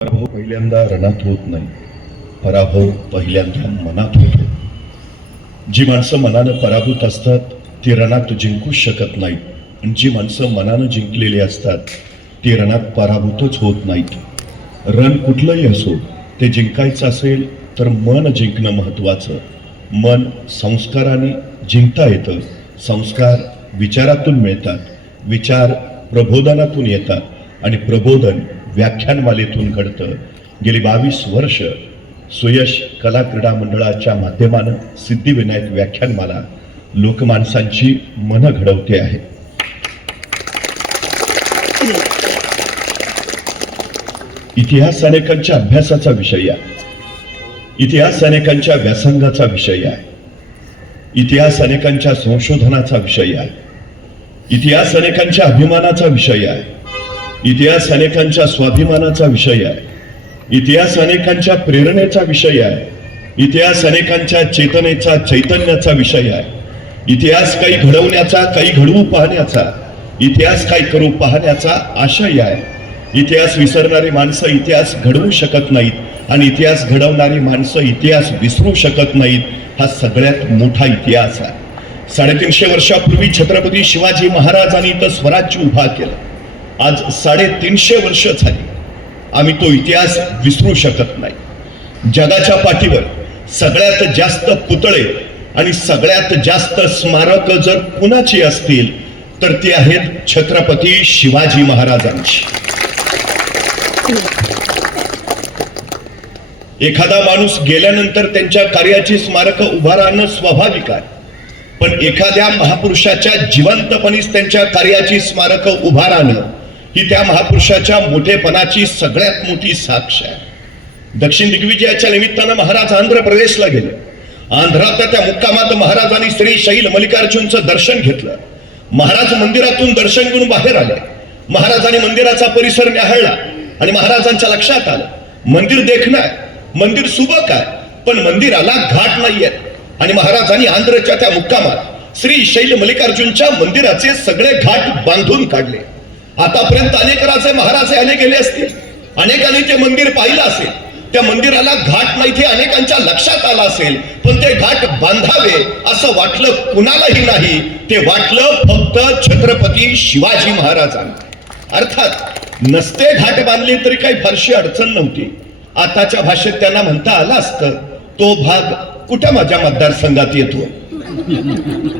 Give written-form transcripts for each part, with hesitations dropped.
पराभव पहिल्यांदा रणात होत नाही, पराभव पहिल्यांदा मनात होतो. जी माणसं मनानं पराभूत असतात ती रणात जिंकूच शकत नाहीत, आणि जी माणसं मनानं जिंकलेली असतात ती रणात पराभूतच होत नाहीत. रण कुठलंही असो, ते जिंकायचं असेल तर मन जिंकणं महत्वाचं. मन संस्काराने जिंकता येतं. संस्कार विचारातून मिळतात, विचार प्रबोधनातून येतात, आणि प्रबोधन व्याख्यानमालेतून घडतं. गेली 22 वर्ष सुयश कला क्रीडा मंडळाच्या माध्यमानं सिद्धिविनायक व्याख्यानमाला लोकमानसांची मनं घडवते आहे. इतिहास अनेकांच्या अभ्यासाचा विषय आहे. इतिहास अनेकांच्या व्यासंगाचा विषय आहे. इतिहास अनेकांच्या संशोधनाचा विषय आहे. इतिहास अनेकांच्या अभिमानाचा विषय आहे. इतिहास अनेकांच्या स्वाभिमानाचा विषय आहे. इतिहास अनेकांच्या प्रेरणेचा विषय आहे. इतिहास अनेकांच्या चेतनेचा चैतन्याचा विषय आहे. इतिहास काही घडवण्याचा, काही घडवू पाहण्याचा, इतिहास काही करू पाहण्याचा आशय आहे. इतिहास विसरणारी माणसं इतिहास घडवू शकत नाहीत, आणि इतिहास घडवणारी माणसं इतिहास विसरू शकत नाहीत. हा सगळ्यात मोठा इतिहास आहे. 350 वर्षापूर्वी छत्रपती शिवाजी महाराजांनी इथं स्वराज्य उभा केलं. आज 350 वर्ष झाली. आम्ही तो इतिहास विसरू शकत नाही. जगाच्या पाठीवर सगळ्यात जास्त पुतळे आणि सगळ्यात जास्त स्मारक जर कुणाची असतील तर ती आहेत छत्रपती शिवाजी महाराजांची. एखादा माणूस गेल्यानंतर त्यांच्या कार्याची स्मारक उभा राहणं स्वाभाविक आहे, पण एखाद्या महापुरुषाच्या जिवंतपणीच त्यांच्या कार्याची स्मारक उभा राहणं ही त्या महापुरुषाच्या मोठेपणाची सगळ्यात मोठी साक्ष आहे. दक्षिण दिग्विजयाच्या निमित्तानं महाराज आंध्र प्रदेशला गेले. आंध्रात त्या मुक्कामात महाराजांनी श्री शैल मल्लिकार्जुनचं दर्शन घेतलं. महाराज मंदिरातून दर्शन घेऊन बाहेर आले. महाराजांनी मंदिराचा परिसर न्याहाळला आणि महाराजांच्या लक्षात आलं मंदिर देखणं आहे, मंदिर सुबक आहे, पण मंदिराला घाट नाहीये. आणि महाराजांनी आंध्रच्या त्या मुक्कामात श्री शैल मल्लिकार्जुनच्या मंदिराचे सगळे घाट बांधून काढले. आतापर्यंत अनेक राजे महाराजे आले गेले असतील, अनेकांनी ते मंदिर पाहिलं असेल. त्या मंदिराला घाट नाही हे अनेकांच्या लक्षात आलं असेल, पण ते घाट बांधावे असं वाटलं कुणालाही नाही. ते वाटलं फक्त छत्रपती शिवाजी महाराजांना. अर्थात नसते घाट बांधले तरी काही फारशी अडचण नव्हती. आताच्या भाषेत त्यांना म्हणता आलं असतं तो भाग कुठं माझ्या मतदारसंघात येतो.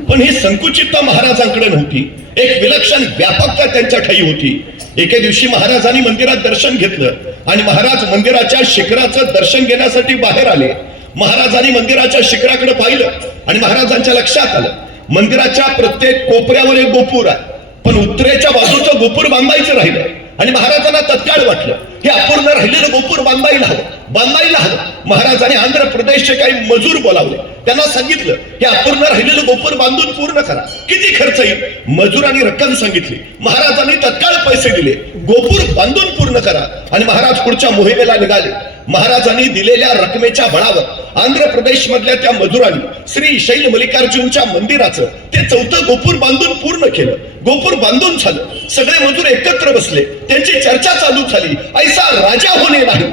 पण ही संकुचितता महाराजांकडे नव्हती. एक विलक्षण व्यापकता त्यांच्या ठाई होती. एके दिवशी महाराजांनी मंदिरात दर्शन घेतलं आणि महाराज मंदिराच्या शिखराचं दर्शन घेण्यासाठी बाहेर आले. महाराजांनी मंदिराच्या शिखराकडे पाहिलं आणि महाराजांच्या लक्षात आलं मंदिराच्या प्रत्येक कोपऱ्यावर एक गोपूर आहे, पण उत्तरेच्या बाजूचं गोपूर बांधायचं राहिलं. आणि महाराजांना तत्काळ वाटलं हे अपूर्ण राहिलेलं गोपूर बांधायला हवं. महाराजांनी आंध्र प्रदेशचे काही मजूर बोलावले. त्यांना सांगितलं हे अपूर्ण राहिलेलं गोपूर बांधून पूर्ण करा. किती खर्च येईल? मजुरांनी रक्कम सांगितली. महाराजांनी तत्काळ पैसे दिले. गोपूर बांधून पूर्ण करा. आणि महाराज पुढच्या मोहिमेला निघाले. महाराजांनी दिलेल्या रकमेच्या बळावर आंध्र प्रदेश मधल्या त्या मजुरांनी श्री शैल मल्लिकार्जुनच्या मंदिराचं ते 4थं गोपूर बांधून पूर्ण केलं. गोपूर बांधून झालं. सगळे मजूर एकत्र बसले. त्यांची चर्चा चालू झाली. ऐसा राजा होणे नाही.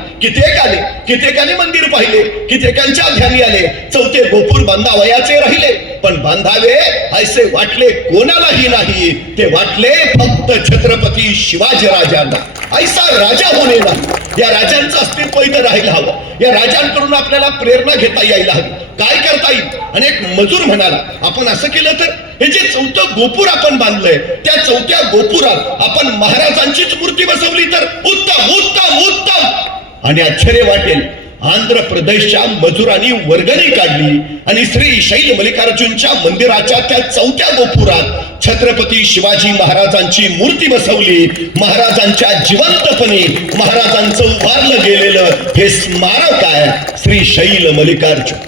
कित्येकाने मंदिर पाहिले, कित्येकांच्या ध्यानी आले 4थे गोपूर बांधावयाचे राहिले, पण बांधावे ऐसे वाटले कोणालाही नाही. ते वाटले फक्त छत्रपती शिवाजी राजांना. ऐसा राजा होणे नाही. या राजांचं अस्तित्व इथं राहायला हवं. या राजांकडून आपल्याला प्रेरणा घेता यायला हवी. काय करता येईल? अनेक मजूर म्हणाला आपण असं केलं तर हे जे 4थं गोपूर आपण बांधलंय त्या 4थ्या गोपुरात आपण महाराजांचीच मूर्ती बसवली तर उत्तम उत्तम उत्तम. आणि आश्चर्य वाटेल, आंध्र प्रदेशच्या मजुरांनी वर्गणी काढली आणि श्री शैल मल्लिकार्जुनच्या मंदिराच्या त्या 4थ्या गोपुरात छत्रपती शिवाजी महाराजांची मूर्ती बसवली. महाराजांच्या जिवंतपणे महाराजांचं उभारलं गेलेलं हे स्मारक आहे श्री शैल मल्लिकार्जुन.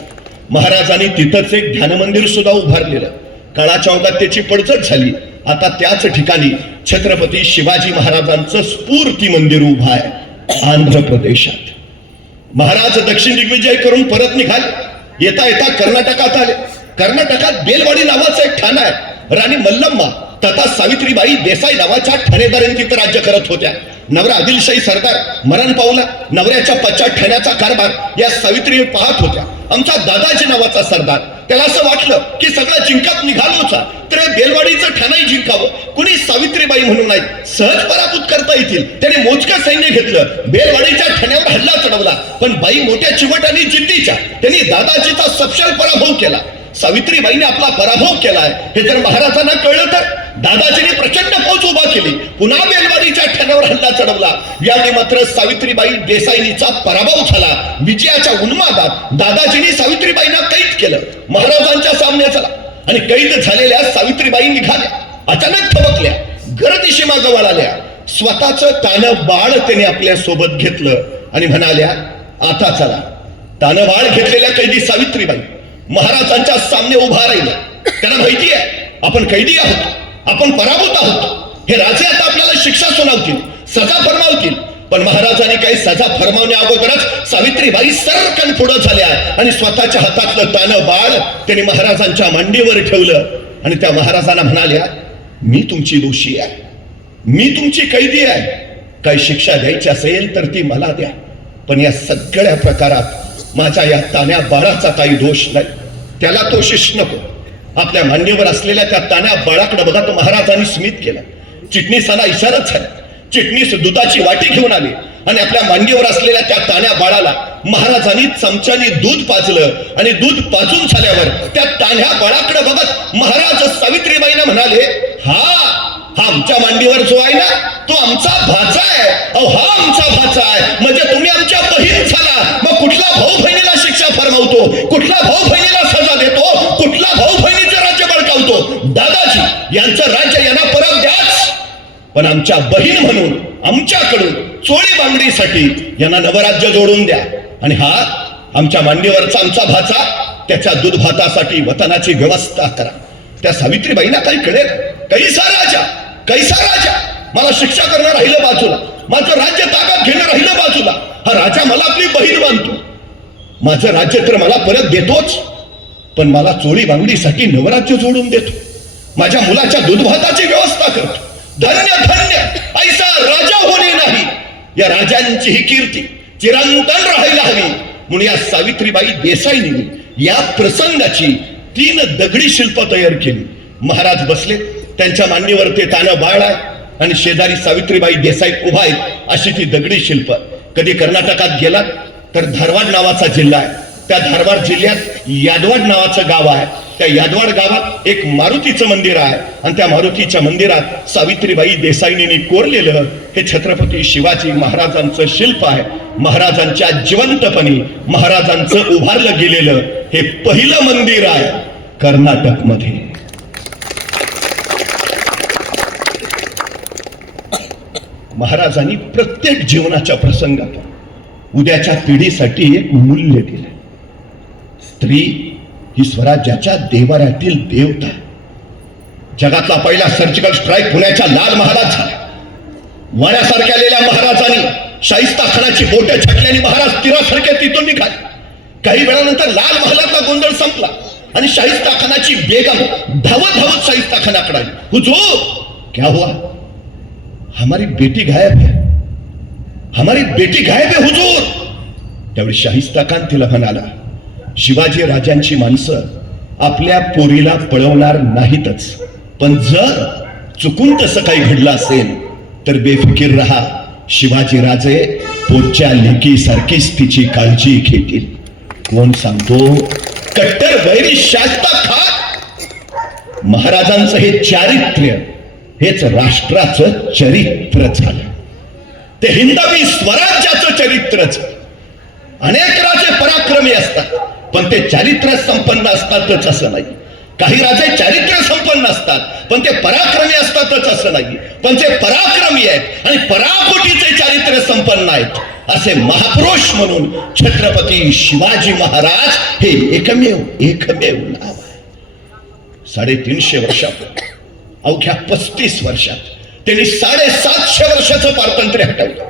महाराजांनी तिथंच एक ध्यान मंदिर सुद्धा उभारलेलं. काळाच्या ओघात त्याची पडझड झाली. आता त्याच ठिकाणी छत्रपती शिवाजी महाराजांचं स्फूर्ती मंदिर उभं आहे आंध्र प्रदेशात. महाराज दक्षिण दिग्विजय करून परत निघाले. येता येता कर्नाटकात आले. कर्नाटकात बेलवाडी नावाचं एक ठाणं आहे. राणी मल्लम्मा तथा सावित्रीबाई देसाई नावाच्या ठाणेदारांनी तिथे राज्य करत होत्या. नवरा आदिलशाही सरदार मरण पावला, नवऱ्याच्या पश्चात ठेण्याचा कारभार या सावित्री पाहत होत्या. आमचा दादाजी नावाचा सरदार, त्याला असं वाटलं की सगळं जिंकत निघालोचा तर बेलवाडीचं ठाणाही जिंकावं, कुणी सावित्रीबाई म्हणून नाही सहज पराभूत करता येतील. त्याने मोजकं सैन्य घेतलं, बेलवाडीच्या ठाण्यावर हल्ला चढवला, पण बाई मोठ्या चिवट आणि जिद्दीच्या त्यांनी दादाजीचा सपशेल पराभव केला. सावित्रीबाईने आपला पराभव केलाय हे जर महाराजांना कळलं तर दादाजीने प्रचंड फौज उभा केली, पुन्हा बेलवाडीच्या ठाण्यावर हल्ला चढवला. यावेळी मात्र सावित्रीबाई देसाईंचा पराभव झाला. विजयाच्या उन्मादात दादाजींनी सावित्रीबाईंना कैद केलं, महाराजांच्या सामने झाला आणि कैद झालेल्या सावित्रीबाई निघाल्या, अचानक थबकल्या, गर्दिशी मागं वळाल्या. स्वतःचं तानं बाळ त्याने आपल्या सोबत घेतलं आणि म्हणाल्या, आता चला. तानं बाळ घेतलेल्या कैदी सावित्रीबाई महाराजांच्या सामने उभा राहिल्या. त्यांना माहिती आहे आपण कैदी आहोत, आपण पराभूत आहोत. हे राजे आता आपल्याला शिक्षा सुनावतील, सजा फरमावतील. पण महाराजांनी काही सजा फरमावण्या अगोदरच सावित्रीबाई सरकन पुढे झाल्या आणि स्वतःच्या हातातलं तानं बाळ त्यांनी महाराजांच्या मांडीवर ठेवलं आणि त्या महाराजांना म्हणाल्या, मी तुमची दोषी आहे, मी तुमची कैदी आहे. काही शिक्षा द्यायची असेल तर ती मला द्या, पण या सगळ्या प्रकारात माझ्या या तान्या बाळाचा काही दोष नाही, त्याला तो शिष नको. आपल्या मांडीवर असलेल्या त्या तान्या बाळाकडे बघत महाराजांनी स्मित केलं. चिटणीसाला इशाराच झाला. चिटणीस दुधाची वाटी घेऊन आली आणि आपल्या मांडीवर असलेल्या त्या तान्या बाळाला महाराजांनी चमच्याने दूध पाजलं आणि दूध पाजून झाल्यावर त्या तान्या बाळाकडे बघत महाराज सावित्रीबाईंना म्हणाले, हा आमच्या मांडीवर जो आहे ना तो आमचा भाचा आहे. अहो हा आमचा भाचा आहे म्हणजे तुम्ही आमच्या बहीण झाला. मग कुठला भाऊ बहिणीला शिक्षा फरमावतो, कुठला भाऊ बहिणीला सजा देतो, कुठला भाऊ बहिणीचं राज्य बळकावतो. दादाजी यांचं राज्य यांना परत द्याच, पण आमच्या बहीण म्हणून आमच्याकडून चोळी बांगडीसाठी यांना नवराज्य जोडून द्या. आणि हा आमच्या मांडीवरचा आमचा भाचा, त्याच्या दूध भातासाठी वतनाची व्यवस्था करा. त्या सावित्रीबाईंना काही कळेल, कैसा राजा, कैसा राजा, मला शिक्षा करणं राहिलं बाजूला, माझं राज्य ताब्यात घेणं राहिलं बाजूला, हा राजा मला आपली बहीण मानतो, माझं राज्य तर मला परत देतोच, पण मला चोळी बांगडीसाठी नवराज्य जोडून देतो, माझ्या मुलाच्या दूध भाताची व्यवस्था करतो. धन्य धन्य ऐसा राजा होणे नाही. या राजांची ही कीर्ती चिरंतन राहायला हवी म्हणून या सावित्रीबाई देसाईंनी या प्रसंगाची 3 दगडी शिल्प तयार केली. महाराज बसले, त्यांच्या मांडीवर ते तानं बाळ आहे आणि शेजारी सावित्रीबाई देसाई उभा आहेत अशी ती दगडी शिल्प. कधी कर्नाटकात गेलात तर धारवाड नावाचा जिल्हा आहे, त्या धारवाड जिल्ह्यात यादवाड नावाचं गाव आहे. त्या यादवाड गावात एक मारुतीचं मंदिर आहे आणि त्या मारुतीच्या मंदिरात सावित्रीबाई देसाईंनी कोरलेलं हे छत्रपती शिवाजी महाराजांचं शिल्प आहे. महाराजांच्या जिवंतपणी महाराजांचं उभारलं गेलेलं हे पहिलं मंदिर आहे कर्नाटक मध्ये. महाराजांनी प्रत्येक जीवनाच्या प्रसंगात उद्याच्या पिढीसाठी एक मूल्य दिलं. स्त्री ही स्वराज्याच्या देवाऱ्यातील देवता. जगातला पहिला सर्जिकल स्ट्राईक पुण्याच्या लाल महालात झाला. वाड्यासारख्या आलेल्या महाराजांनी शाहिस्ता खानाची बोटे छटल्याने महाराज तीरासारखे तिथून निघाले. काही वेळानंतर लाल महालातला गोंधळ संपला आणि शाहिस्ता खानाची बेगम धावत धावत शाहिस्ता खानाकडे आली. हुजूर क्या हुआ, हमारी बेटी गायब है, हमारी बेटी गायब है हुजूर. त्यावेळी शाहिस्ता खान तिला म्हणाला, शिवाजी राजांची माणसं आपल्या पोरीला पळवणार नाहीतच, पण जर चुकून तसं काही घडलं असेल तर बेफिकीर राहा, शिवाजी राजे पोटच्या लेकीसारखीच तिची काळजी घेतील. कोण सांगतो? कट्टर वैरी शाहिस्ता खान. महाराजांचं हे चारित्र्य हेच राष्ट्राचं चरित्र झालं, ते हिंदवी स्वराज्याचं चरित्रच. अनेक राजे पराक्रमी असतात पण ते चारित्र्य संपन्न असतातच असं नाही. काही राजे चारित्र्य संपन्न असतात पण ते पराक्रमी असतातच असं नाही. पण ते पराक्रमी आहेत आणि पराकोटीचे चारित्र्य संपन्न आहेत असे महापुरुष म्हणून छत्रपती शिवाजी महाराज हे एकमेव नाव आहे. 350 वर्षापूर्वी अवघ्या 35 वर्षात त्यांनी 750 वर्षाचं पारतंत्र्य हटवलं.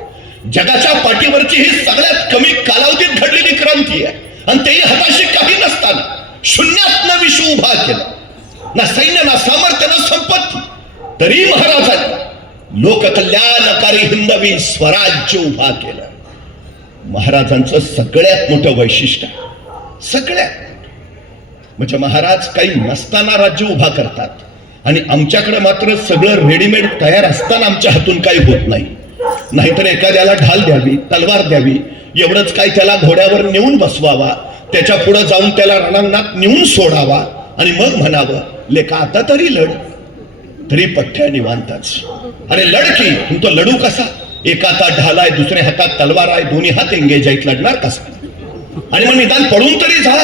जगाच्या पाठीवरची ही सगळ्यात कमी कालावधीत घडलेली क्रांती आहे आणि तेही हाताशी काही नसताना शून्यातनं विश्व उभा केलं. ना सैन्य, ना सामर्थ्य, ना संपत्ती, तरी महाराजांनी लोककल्याणकारी हिंदवी स्वराज्य उभा केलं. महाराजांचं सगळ्यात मोठं वैशिष्ट्य, सगळ्यात म्हणजे महाराज काही नसताना राज्य उभा करतात आणि आमच्याकडे मात्र सगळं रेडीमेड तयार असताना आमच्या हातून काही होत नाही. नाहीतर एखाद्याला ढाल द्यावी, तलवार द्यावी, एवढंच काय त्याला घोड्यावर नेऊन बसवावा, त्याच्या पुढे जाऊन त्याला रणांगणात नेऊन सोडावा आणि मग म्हणावं, लेका आता तरी लढ. तरी पठ्ठ्या निवांताच. अरे लढ की, तू तो लढू कसा? एका हातात ढाल आहे, दुसऱ्या हातात तलवार आहे, दोन्ही हात एंगेज आहेत, लढणार कसा? आणि मग निदान पळून तरी जा.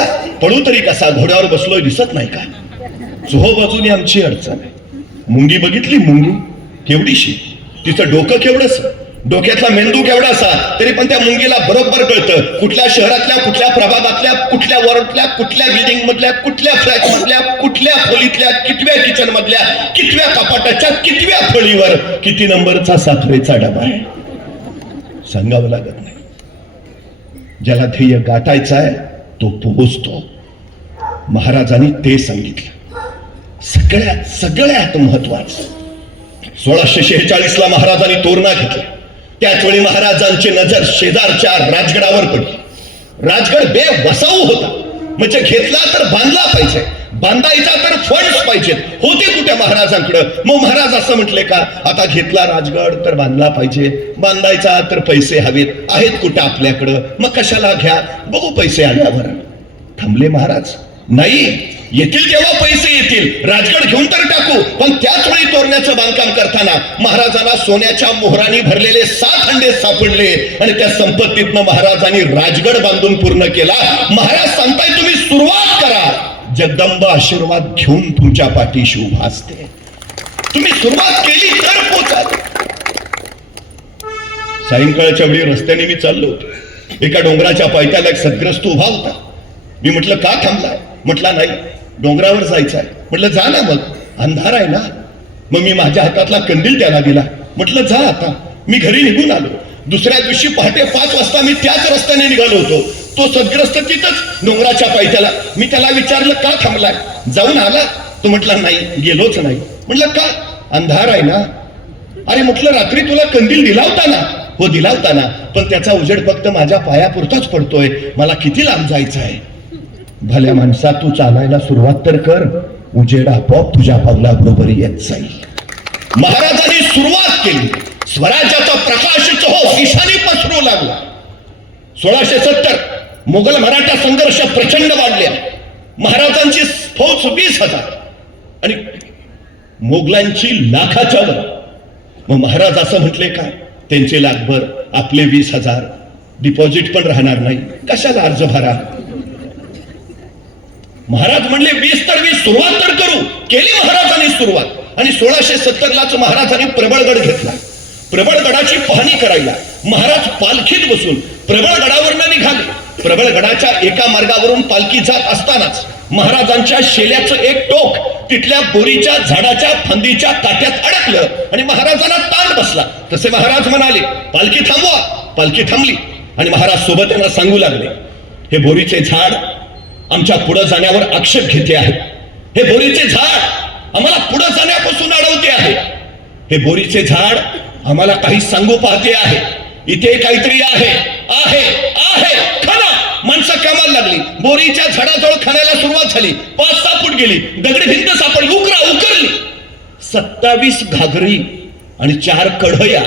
पळू तरी कसा? घोड्यावर बसलोय दिसत नाही का? चोहो बाजूने आमची अडचण आहे. मुंगी बघितली, मुंगी केवढीशी, तिचं डोकं केवढंच, डोक्यातला मेंदू केवढासा, तरी पण त्या मुंगीला बरोबर कळतं कुठल्या शहरातल्या, कुठल्या प्रभागातल्या, कुठल्या वॉर्डतल्या, कुठल्या बिल्डिंग मधल्या, कुठल्या फ्लॅट मधल्या, कुठल्या खोलीतल्या, कितव्या किचन मधल्या, कितव्या कपाटाच्या, कितव्या फळीवर किती नंबरचा साखरेचा डबा आहे सांगावं लागत नाही. ज्याला ध्येय गाठायचं आहे तो पोहोचतो. महाराजांनी ते सांगितलं. सगळ्यात महत्वाचं 1646 ला महाराजांनी तोरणा घेतला. त्याच वेळी महाराजांची नजर शेजारच्या राजगडावर पडली. राजगड बेवसाऊ होता, म्हणजे घेतला तर बांधला पाहिजे, बांधायचा तर फंड्स पाहिजेत, होते कुठे महाराजांकडे. मग महाराज असं म्हटले का, आता घेतला राजगड तर बांधला पाहिजे, बांधायचा तर पैसे हवेत, आहेत कुठे आपल्याकडं, मग कशाला घ्या, बघू पैसे आल्यावर. थांबले महाराज, नाही, येतील तेव्हा पैसे येतील, राजगड घेऊन तर टाकू. पण त्याच वेळी तोरण्याचं बांधकाम करताना महाराजांना सोन्याच्या मोहरांनी भरलेले 7 खंडे सापडले आणि त्या संपत्तीतनं महाराजांनी राजगड बांधून पूर्ण केला. महाराज सांगताय तुम्ही सुरुवात करा, जगदंबा आशीर्वाद घेऊन तुमच्या पाठीशी उभा असते. तुम्ही सुरुवात केली तर पोचाल. सायंकाळच्या वेळी रस्त्याने मी चाललो होतो. एका डोंगराच्या पायथ्याला एक सद्ग्रस्त उभा होता. मी म्हटलं का थांबलाय? म्हटला नाही, डोंगरावर जायचं आहे. म्हटलं जा ना, मग अंधार आहे ना. मग मी माझ्या हातातला कंदील त्याला दिला. म्हटलं जा आता. मी घरी निघून आलो. दुसऱ्या दिवशी पहाटे 5 वाजता मी त्याच रस्त्याने निघालो होतो. तो सद्ग्रस्त तिथंच डोंगराच्या पायथ्याला. मी त्याला विचारलं का थांबलाय, जाऊन आला? तो म्हटला नाही, गेलोच नाही. म्हटलं का? अंधार आहे ना. अरे म्हटलं रात्री तुला कंदील दिला होता ना. हो दिला होता ना, पण त्याचा उजेड फक्त माझ्या पायापुरताच पडतोय, मला किती लांब जायचं आहे. भल्या माणसा, तू चालायला सुरुवात तर कर, उजेड आपोआप तुझ्या पावलाबरोबर येत जाईल. महाराजांनी सुरुवात केली. स्वराज्याचा प्रकाश ईशानी पसरू लागला. 1670 मोगल मराठा संघर्ष प्रचंड वाढले. महाराजांची फौज 20,000 आणि मोगलांची लाखाच्या वर. मग महाराज असं म्हटले का, त्यांचे लाखभर, आपले 20,000, डिपॉझिट पण राहणार नाही, कशाला अर्ज भरा. महाराज म्हणले 20 तर 20, सुरुवात तर करू. केली महाराजांनी सुरुवात. आणि 1670 लाच महाराजांनी प्रबळगड घेतला. प्रबळगडाची पाहणी करायला महाराज पालखीत बसून प्रबळगडावरनं निघाले. प्रबळगडाच्या एका मार्गावरून पालखी जात असतानाच महाराजांच्या शेल्याचं एक टोक तिथल्या बोरीच्या झाडाच्या फांदीच्या काट्यात अडकलं आणि महाराजांना ताण बसला. तसे महाराज म्हणाले, पालखी थांबवा. पालखी थांबली आणि महाराज सोबत त्यांना सांगू लागले, हे बोरीचे झाड आमच्या पुढे जाण्यावर आक्षेप घेते आहे. हे बोरीचे झाड आम्हाला पुढे जाण्यापासून अडवते आहे. हे बोरीचे झाड आम्हाला काही सांगू पाहते आहे. इथे काहीतरी आहे आहे आहे खाना. माणसं कामाला लागली. बोरीच्या झाडाजवळ खाण्याला सुरुवात झाली. 5-6 फूट गेली, दगडी भिंत सापडली, उकरली. 27 घागरी आणि 4 कढया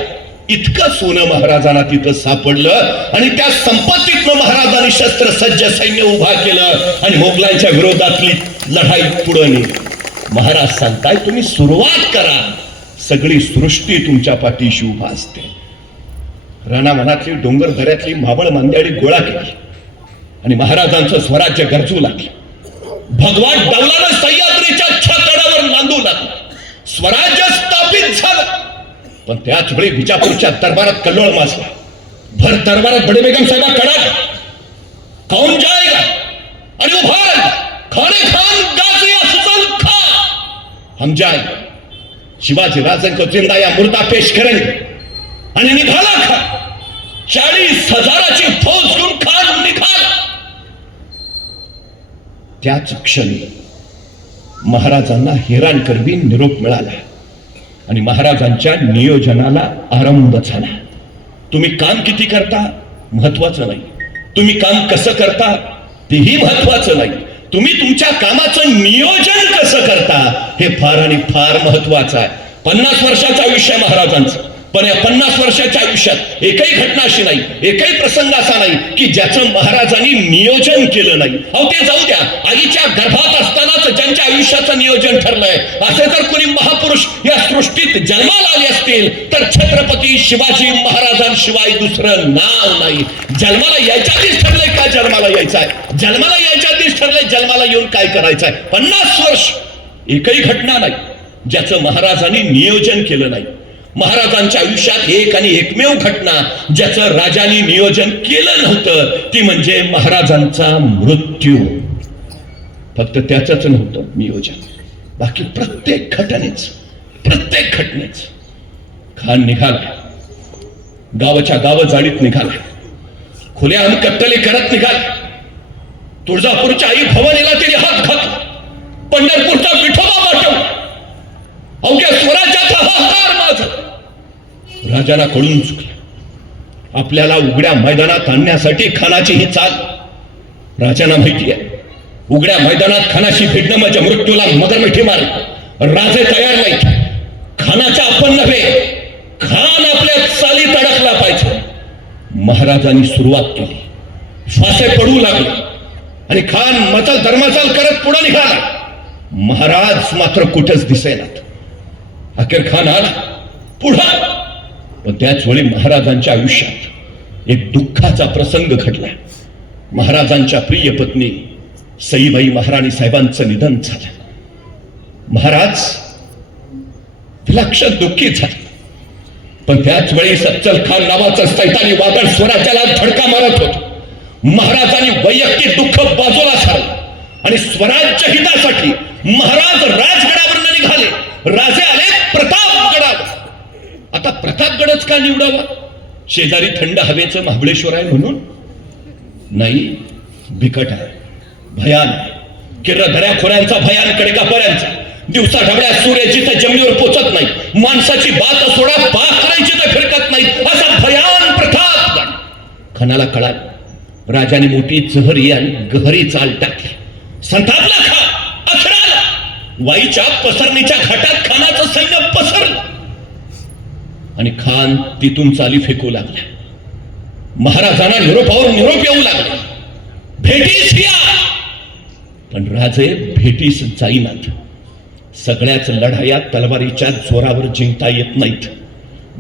इतकं सोनं महाराजांना तिथं सापडलं. आणि त्या संपत्तीतनं महाराजांनी शस्त्रसज्ज सैन्य उभा केलं आणि मोगलांच्या विरोधातली लढाई पुढे नेली. महाराज सांगताय तुम्ही सुरुवात करा, सगळी सृष्टी तुमच्या पाठीशी उभा असते. रानामनातली डोंगर दऱ्यातली मावळ मांद्याळी गोळा केली आणि महाराजांचं स्वराज्य गरजू लागले. भगवान डौलानं सह्याद्रीच्या छातडावर नांदू लागला. स्वराज्य स्थापित झालं. पण त्याच वेळी विजापूरच्या दरबारात कल्लोळ माजला. भर दरबारात बडे बेगम साहेब कडाक, कौन जाएगा? आणि उभा राहिला, खाने खान गाजी अफजल खान, हम जाएंगे. शिवाजी राजांको जिंदा या मुर्दा पेश करेंगे. आणि निघाला खान. 40,000ची फौज घेऊन खान निघाला. त्याच क्षणी महाराजांना हिराणकरवी निरोप मिळाला आणि महाराजांच्या नियोजनाला आरंभ झाला. तुम्ही काम किती करता महत्वाचं नाही, तुम्ही काम कसं करता तेही महत्वाचं नाही, तुम्ही तुमच्या कामाचं नियोजन कसं करता हे फार आणि फार महत्वाचं आहे. 50 वर्षाचं आयुष्य आहे महाराजांचं, पण या 50 वर्षाच्या आयुष्यात एकही घटना अशी नाही, एकही प्रसंग असा नाही की ज्याचं महाराजांनी नियोजन केलं नाही. अहो ते जाऊ द्या, आईच्या गर्भात असतानाच ज्यांच्या आयुष्याचं नियोजन ठरलंय असे जर कोणी महापुरुष या सृष्टीत जन्माला आले असतील तर छत्रपती शिवाजी महाराजांशिवाय दुसरं नाव नाही. जन्माला यायच्या आधीच ठरलंय काय जन्माला यायचं आहे, जन्माला यायच्या आधीच ठरलंय जन्माला येऊन काय करायचं आहे. 50 वर्ष एकही घटना नाही ज्याचं महाराजांनी नियोजन केलं नाही. महाराजांच्या आयुष्यात एक आणि एकमेव घटना ज्याचं राजांनी नियोजन केलं नव्हतं ती म्हणजे महाराजांचा मृत्यू. फक्त त्याचंच नव्हतं नियोजन, बाकी प्रत्येक घटनेच खान निघाला, गावाच्या गाव जाळीत निघाला, खुल्या कत्तले करत निघाला. तुळजापूरच्या आई भवानीला तिने हात घातला, पंढरपूरचा विठोबा वाटवला. अवघ्या स्वराज्याचा हाहाकार माझा राजाला कळून चुकला. आपल्याला उघड्या मैदानात आणण्यासाठी खानाची ही चाल राजांना माहिती आहे. उघड्या मैदानात खानाशी भिडणं म्हणजे मृत्यूला मगरमिठी मार. राजे तयार नाहीत, खानाच्या आपण नव्हे, खान आपल्या चालीत अडकला पाहिजे. महाराजांनी सुरुवात केली, फासे पडू लागले आणि खान मचल धर्मचाल करत पुढे निघाला. महाराज मात्र कुठेच दिसेनात. अखेर खान आला पुढं, पण त्याच वेळी महाराजांच्या आयुष्यात एक दुःखाचा प्रसंग घडला. महाराजांच्या प्रिय पत्नी सईबाई महाराणी साहेबांचं निधन झालं. महाराज विलक्षण दुःखी झाले, पण त्याच वेळी सच्चल खान नावाचं सैतानी वादळ स्वराज्याला धडका मारत होत. महाराजांनी वैयक्तिक दुःख बाजूला सारलं आणि स्वराज्य हितासाठी महाराज राजगडावर निघाले. राजे आले प्रतापगडावर. आता प्रतापगडच का निवडावा? शेजारी थंड हवेचं महाबळेश्वर आहे म्हणून नाही, बिकट आहे, भयान आहे. किर्र दऱ्याखोऱ्यांचा भयान, कडेकापर्यांचा. दिवसा ढवळ्या सूर्य जिथं जमिनीवर पोचत नाही, माणसाची बात सोडा पाखरांची तर फिरकत नाही, असा भयान प्रतापगड. खानाला कळालं. राजाने मोठी जहरी आणि गहरी चाल टाकली. संतापला खा अखराला. वाईच्या पसरणीच्या घाटात खानाचं सैन्य पसरलं आणि खान तिथून चाली फेकू लागला. महाराजांना निरोपावर निरोप येऊ लागले, भेटीस या. पण राजे भेटीस जाईनात. सगळ्याच लढाया तलवारीच्या जोरावर जिंकता येत नाहीत.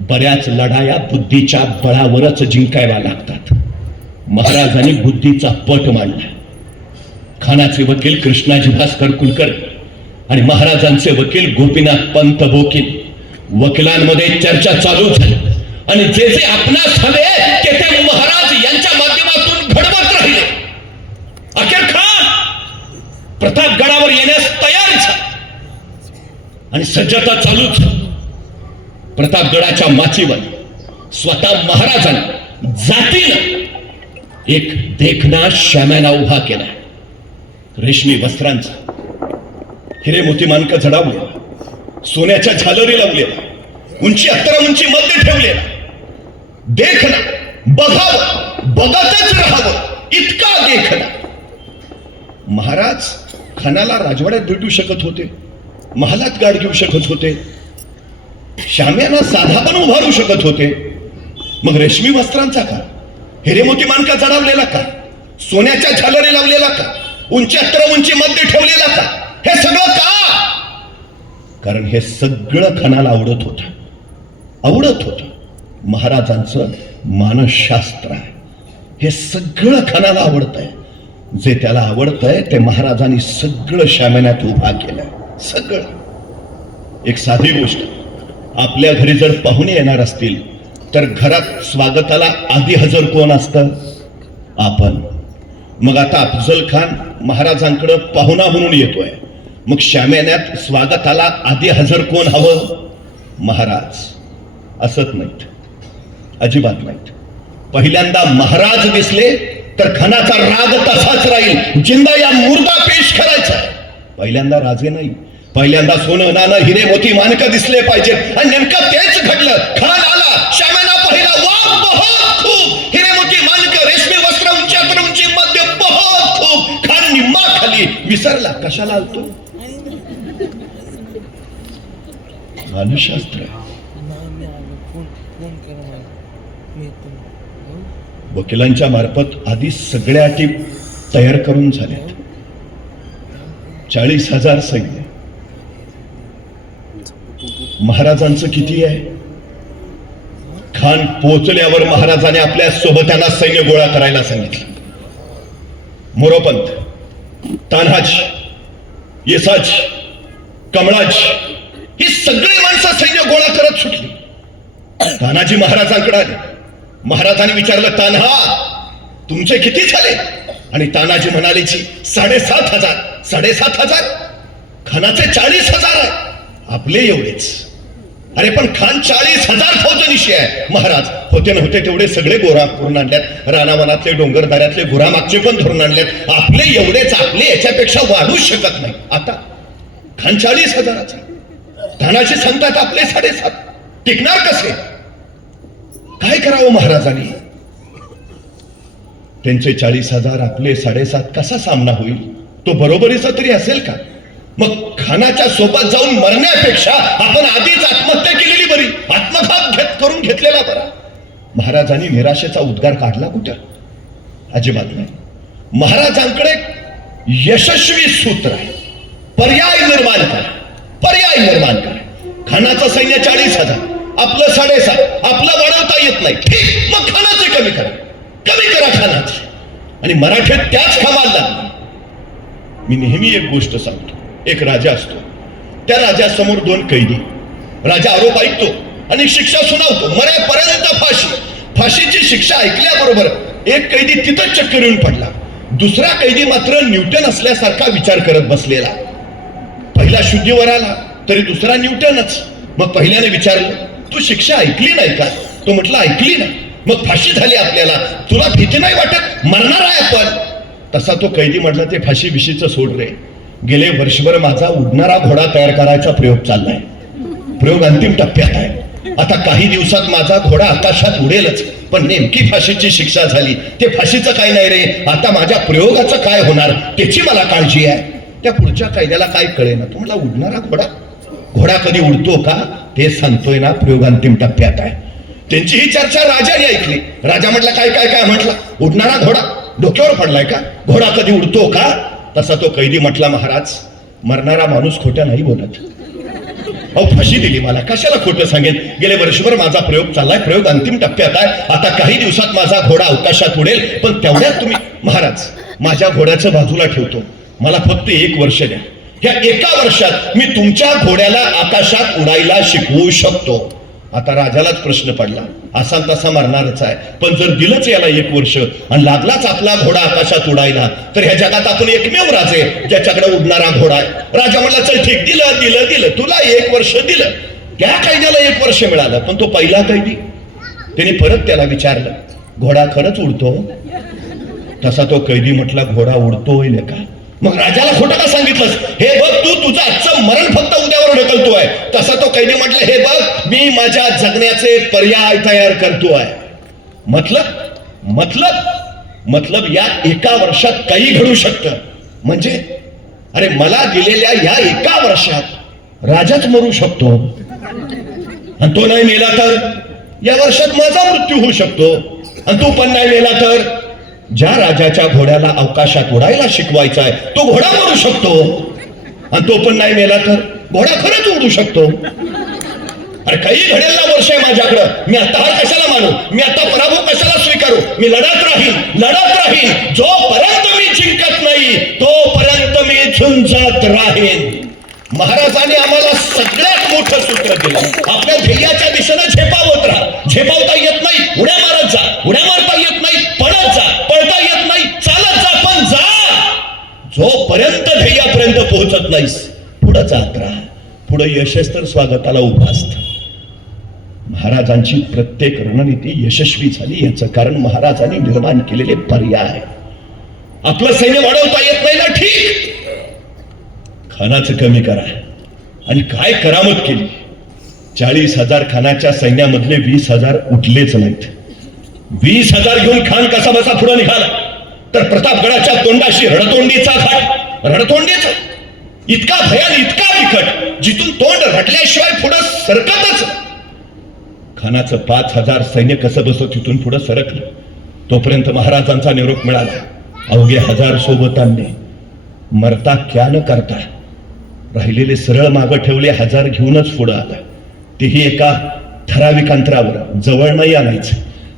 बऱ्याच लढाया बुद्धीच्या बळावरच जिंकायला लागतात. महाराजांनी बुद्धीचा पट मांडला. खानाचे वकील कृष्णाजी भास्कर कुलकर्णी आणि महाराजांचे वकील गोपीनाथ पंत बोकील, वकिलांमध्ये चर्चा चालू झाली आणि जे जे आपणास हवे ते ते महाराज यांच्या माध्यमातून घडवत राहिले. अखेर खान प्रतापगडावर येण्यास तयार झाला आणि सज्जता चालूच. प्रतापगडाच्या माचीवर स्वतः महाराजांनी जातीनं एक देखणा शाम्याना उभा केला. रेशमी वस्त्रांचा, हिरे मोती मानक जडावलेला, सोन्याच्या झालरी लावलेला, उंची 11 उंची मध्ये ठेवलेला. देखणा, बघावं, बघतच राहावं इतका देखणा. महाराज खानाला राजवाड्यात भेटू शकत होते, महालात गाड घेऊ शकत होते, शाम्याना साधा पण उभारू शकत होते. मग रेशमी वस्त्रांचा का, हिरेमोती मानका चढवलेला का, सोन्याच्या झालरी लावलेला का, उंची 11 उंची मध्ये ठेवलेला का? हे सगळं का? कारण हे सगळं खानाला आवडत होतं. महाराजांचं मानसशास्त्र आहे. हे सगळं खानाला आवडतंय. जे त्याला आवडतंय ते महाराजांनी सगळं शाम्यानात उभा केलंय. सगळं. एक साधी गोष्ट, आपल्या घरी जर पाहुणे येणार असतील तर घरात स्वागताला आधी हजर कोण असतं? आपण. मग आता अफजल खान महाराजांकडे पाहुणा म्हणून येतोय, मग शाम्यानात स्वागताला आधी हजर कोण हवं? महाराज. असत नाहीत, अजिबात नाहीत. पहिल्यांदा महाराज दिसले तर खानाचा राग तसाच राहील, जिंदा या मुर्दा पेश करायचा. पहिल्यांदा राजे नाही, पहिल्यांदा सोनं नाणं हिरे मोती माणकं दिसले पाहिजेत आणि नेमकं तेच घडलं. खान आला, शाम्याना पाहिला, वाह बहुत खूप, हिरे मोती माणकं, रेशमी वस्त्र, उंचातून उंची मध्ये बहुत खूप. खान निम्मा खाली विसरला कशाला आलतो. मानसशास्त्र वकिलांच्या मार्फत आधी सगळ्या अटी तयार करून झाल्यात. 40,000 सैन्य. महाराजांचं किती आहे. खान पोहोचल्यावर महाराजाने आपल्या सोबत्यांना सैन्य गोळा करायला सांगितलं. मोरोपंत, तान्हाज, येसाज, कमळाज ही सगळी माणसं सैन्य गोळा करत सुटली. तानाजी महाराजांकडे आले. महाराजांनी विचारलं, तान्हा तुमचे किती झाले. आणि तानाजी म्हणाले, 7,500. 7,500? खानाचे 40,000 आहे. आपले एवढेच. अरे पण खान 40,000 फौजनिशी आहे. महाराज होते नव्हते तेवढे सगळे गोरा करून आणल्यात. रानावनातले डोंगरदाऱ्यातले गुरामागचे पण धरून आणलेत. आपले एवढेच, आपले याच्यापेक्षा वाढू शकत नाही. आता खान 40,000चा. तानाजी सांगतात आपले 7,500. टिकणार कसे. काय करावं महाराजांनी. त्यांचे 40,000 आपले 7,500 कसा सामना होईल. तो बरोबरीचा तरी असेल का. मग खानाच्या सोबत जाऊन मरण्यापेक्षा आपण आधीच आत्महत्या केलेली बरी. आत्मघात करून घेतलेला बरा. महाराजांनी निराशेचा उद्गार काढला कुठं. अजिबात नाही. महाराजांकडे यशस्वी सूत्र आहे. पर्याय निर्माण करा. पर्याय निर्माण करा. खानाचं सैन्य 40,000, आपलं 7,500. आपलं वाढवता येत नाही. ठीक, मग खानाचे कमी करा. कमी करा खानाचे. आणि मराठीत त्याच कामाला लागले. मी नेहमी एक गोष्ट सांगतो. एक राजा असतो. त्या राजासमोर 2 कैदी. राजा आरोप ऐकतो आणि शिक्षा सुनावतो. मरेपर्यंत फाशी. फाशीची शिक्षा ऐकल्याबरोबर एक कैदी तिथंच चक्कर येऊन पडला. दुसरा कैदी मात्र न्यूटन असल्यासारखा विचार करत बसलेला. पहिला शुद्धीवर आला तरी दुसरा न्यूटनच. मग पहिल्याने विचारलं, तू शिक्षा ऐकली नाही का. तो म्हटलं ऐकली ना. मग फाशी झाली आपल्याला, तुला भीती नाही वाटत. मरणार आहे आपण. तसा तो कैदी म्हटला, ते फाशी विशीचं सोड रे. गेले वर्षभर माझा उडणारा घोडा तयार करायचा प्रयोग चाललाय. प्रयोग अंतिम टप्प्यात आहे. आता काही दिवसात माझा घोडा आकाशात उडेलच. पण नेमकी फाशीची शिक्षा झाली. ते फाशीचं काय नाही रे. आता माझ्या प्रयोगाचं काय होणार त्याची मला काळजी आहे. त्या पुढच्या कैद्याला काय कळेना. तो म्हटला, उडणारा घोडा. घोडा कधी उडतो का ते सांगतोय ना. प्रयोग अंतिम टप्प्यात आहे. त्यांची ही चर्चा राजाने ऐकली. राजा म्हटला, काय काय काय म्हटला. उडणारा घोडा. डोक्यावर पडलाय का. घोडा कधी उडतो का. तसा तो कैदी म्हटला, महाराज मरणारा माणूस खोटं नाही बोलत. अहो फाशी दिली मला, कशाला खोटं सांगेन. गेले वर्षभर माझा प्रयोग चाललाय. प्रयोग अंतिम टप्प्यात आहे. आता काही दिवसात माझा घोडा अवकाशात उडेल. पण तेवढ्यात तुम्ही. महाराज माझ्या घोड्याचं बाजूला ठेवतो. मला फक्त 1 वर्ष द्या. ह्या 1 वर्षात मी तुमच्या घोड्याला आकाशात उडायला शिकवू शकतो. आता राजालाच प्रश्न पडला. असा तसा मरणारच आहे. पण जर दिलंच याला 1 वर्ष आणि लागलाच आपला घोडा आकाशात उडायला, तर ह्या जगात आपण एकमेव राजे ज्याच्याकडे उडणारा घोडा आहे. राजा म्हणला, चल ठीक, दिलं दिलं दिलं तुला 1 वर्ष दिलं. त्या कैद्याला 1 वर्ष मिळालं. पण तो पहिला कैदी, त्याने परत त्याला विचारलं, घोडा खरंच उडतो. तसा तो कैदी म्हटला, घोडा उडतोय का. मग राजाला खोटं का सांगितलंस. हे बघ तू तुझं आजचं मरण फक्त उद्यावर ढकलतोय. तसा तो कैदी म्हटलं, हे बघ मी माझ्या जगण्याचे पर्याय तयार करतोय. मतलब या 1 वर्षात काही घडू शकतं. म्हणजे अरे मला दिलेल्या या 1 वर्षात राजाच मरू शकतो. आणि तो नाही मेला तर या वर्षात माझा मृत्यू होऊ शकतो. आणि तो पण नाही मेला तर ज्या राजाच्या घोड्याला अवकाशात उडायला शिकवायचा आहे तो घोडा मरू शकतो. आणि तो पण नाही मेला तर घोडा खरंच उडू शकतो. अरे काही घडेल ना वर्ष आहे माझ्याकडं. मी आता हार कशाला मानू. मी आता पराभव कशाला स्वीकारू. मी लढत राहीन. जोपर्यंत मी जिंकत नाही तोपर्यंत मी झुंजत राहीन. महाराजांनी आम्हाला सगळ्यात मोठं सूत्र दिलं. आपल्या ध्येयाच्या दिशेने झेपावत राहा. झेपावता येत नाही उड्या मारत जा. उड्या मारता येत नाही पळत जा. पळता येत नाही चालत जा. पण जा. जोपर्यंत ध्येयापर्यंत पोहोचत नाहीस पुढे जात राहा. पुढे यशच तर स्वागताला उभा असतं. महाराजांची प्रत्येक रणनीती यशस्वी झाली. याचं कारण महाराजांनी निर्माण केलेले पर्याय. आपलं सैन्य वाढवता येत नाही ना, ठीक, खानाचं कमी करा. आणि काय करामत केली. 40,000 खानाच्या सैन्यामधले 20,000 उठलेच नाहीत. 20,000 घेऊन खान कसा बसा पुढे निघाला तर प्रतापगडाच्या तोंडाशी रणतोंडीचा घाट. रणतोंडीचा इतका भयान, इतका बिकट, जिथून तोंड रटल्याशिवाय पुढे सरकतच. खानाचं 5,000 सैन्य कसं बसं तिथून पुढे सरकलं. तोपर्यंत महाराजांचा निरोप मिळाला. अवघे 1000 सोबत आणले. मरता क्या न करता राहिलेले सरळ मागं ठेवले. 1000 घेऊनच पुढे आला. तेही एका ठराविक अंतरावर, जवळ नाही आणायचं.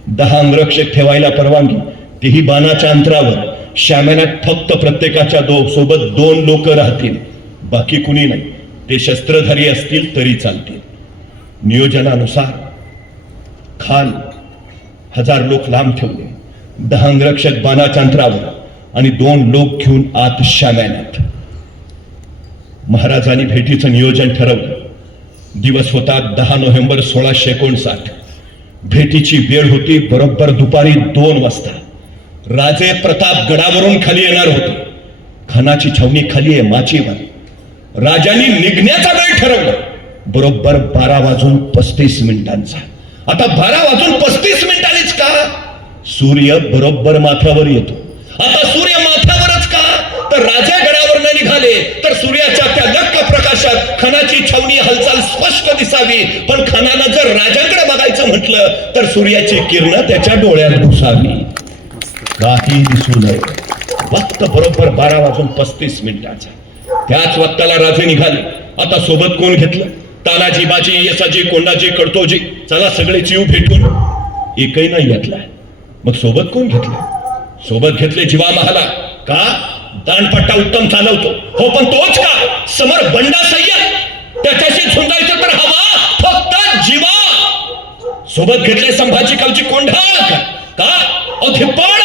10 अंगरक्षक ठेवायला परवानगी, तेही बाणाच्या अंतरावर. शाम्यानात फक्त प्रत्येकाच्या सोबत 2 लोक राहतील, बाकी कुणी नाही. ते शस्त्रधारी असतील तरी चालतील. नियोजनानुसार खान 1000 लोक लांब ठेवले, 10 अंगरक्षक बाणाच्या अंतरावर आणि 2 लोक घेऊन आत शाम्यानात. महाराजांनी भेटीचं नियोजन ठरवलं. दिवस होता 10 नोव्हेंबर 1659. भेटीची वेळ होती बरोबर दुपारी 2 वाजता. राजे प्रताप गडावरून खाली येणार होते. खानाची छावणी खाली आहे माचीवर. राजांनी निघण्याचा वेळ ठरवला बरोबर 12:35 आता 12:35 का? सूर्य बरोबर माथ्यावर येतो. आता सूर्य माथ्यावरच का? तर राजा गडावर न निघाले तर सूर्याच्या त्या लख्ख प्रकाशात खानाची छावणी हालचाल स्पष्ट दिसावी. पण खानानं जर राजाकडे बघायचं म्हटलं तर सूर्याची किरण त्याच्या डोळ्यात घुसावी. काही दिसू नये. वक्त बरोबर 12:35. त्याच वक्ताला राजे निघाले. आता सोबत कोण घेतलं? तानाजी, बाजी, येसाजी, कोंडाजी, कडतोजी, चला सगळे जीव भेटून. एकही नाही घेतला. मग सोबत कोण घेतलं? सोबत घेतले जिवा महाला. का? दांडपट्टा उत्तम चालवतो. हो, पण तोच का? समोर बंडा सय्यद, त्याच्याशी झुंजायचं तर हवा फक्त जिवा. सोबत घेतले संभाजी कवची कोंढाळ. का? धिप्पाड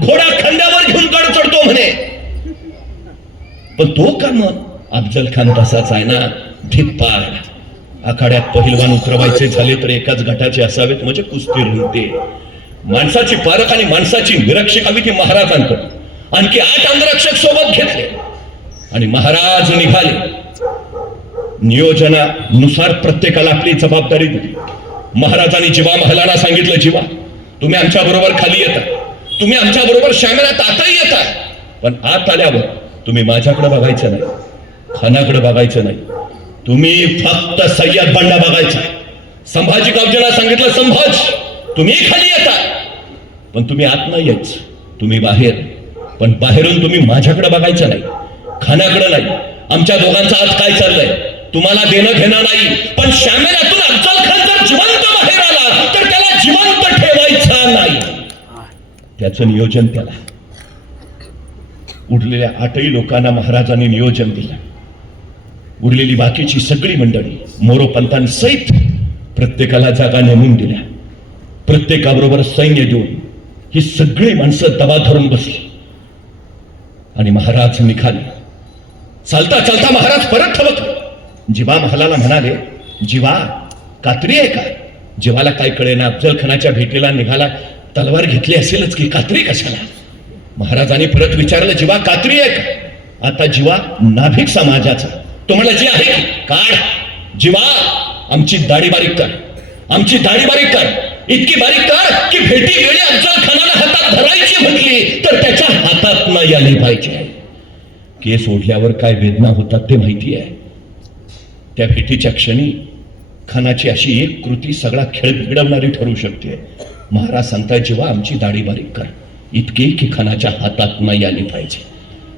घोडा खांद्यावर घेऊन गड चढतो म्हणे. पण तो का? मग अफजल खान तसाच आहे ना, धिप्पाड. आखाड्यात पहिलवान उतरवायचे झाले तर एकाच गटाचे असावेत, म्हणजे कुस्ती रंगते. माणसाची पारख आणि माणसाची निरक्षक हवी ती महाराजांकडे. आणखी 8 अंगरक्षक सोबत घेतले आणि महाराज निघाले. नियोजनानुसार प्रत्येकाला आपली जबाबदारी दिली. महाराजांनी जिवा महालाला सांगितलं, जिवा तुम्ही आमच्या बरोबर खाली येता, तुम्ही आमच्या बरोबर शाम्यानात आताही येता. पण आत आल्यावर तुम्ही माझ्याकडे बघायचं नाही, खानाकडे बघायचं नाही. तुम्ही फक्त सय्यद बंडा बघायचा. संभाजी गावजेला सांगितलं, संभाज तुम्ही खाली येता, पण तुम्ही आत नाही यायच, तुम्ही बाहेर. पण बाहेरून तुम्ही माझ्याकडे बघायचं नाही, खानाकडे नाही. आमच्या दोघांचा आज काय चाललंय तुम्हाला देणं घेणं नाही. पण शाम्यानातून अफजल खान जर जिवंत बाहेर आला तर त्याला जिवंत ठेवायचा नाही. त्याचं नियोजन त्याला. उरलेल्या 8ही लोकांना महाराजांनी नियोजन दिलं. उरलेली बाकीची सगळी मंडळी मोरोपंतांसहित प्रत्येकाला जागा नेमून दिल्या. प्रत्येकाबरोबर सैन्य देऊन ही सगळी माणसं दबा धरून बसली आणि महाराज निघाले. चालता चालता महाराज परत थबकले. जिवा महालाला म्हणाले, जिवा कात्री आहे का? जिवाला काय कळेना. अफजल खानाच्या भेटीला निघाला, तलवार घेतली असेलच की, कात्री कशाला? महाराजांनी परत विचारलं, जिवा कात्री आहे का? आता जिवा नाभिक समाजाचा. तो म्हणला, जी आहे की काढ. जिवा आमची दाढी बारीक कर, आमची दाढी बारीक कर, इतकी बारीक कर की भेटी वेळी अफजल खानाला हातात धरायची म्हटली तर त्याच्या हातात न आली पाहिजे. केस ओढल्यावर काय वेदना होतात ते माहिती आहे. त्या भेटीच्या क्षणी खानाची अशी एक कृती सगळा खेळ बिघडवणारी ठरू शकते. महाराज सांगताय, जेव्हा आमची दाढी बारीक कर, इतके की खानाच्या हातात नाही आली पाहिजे.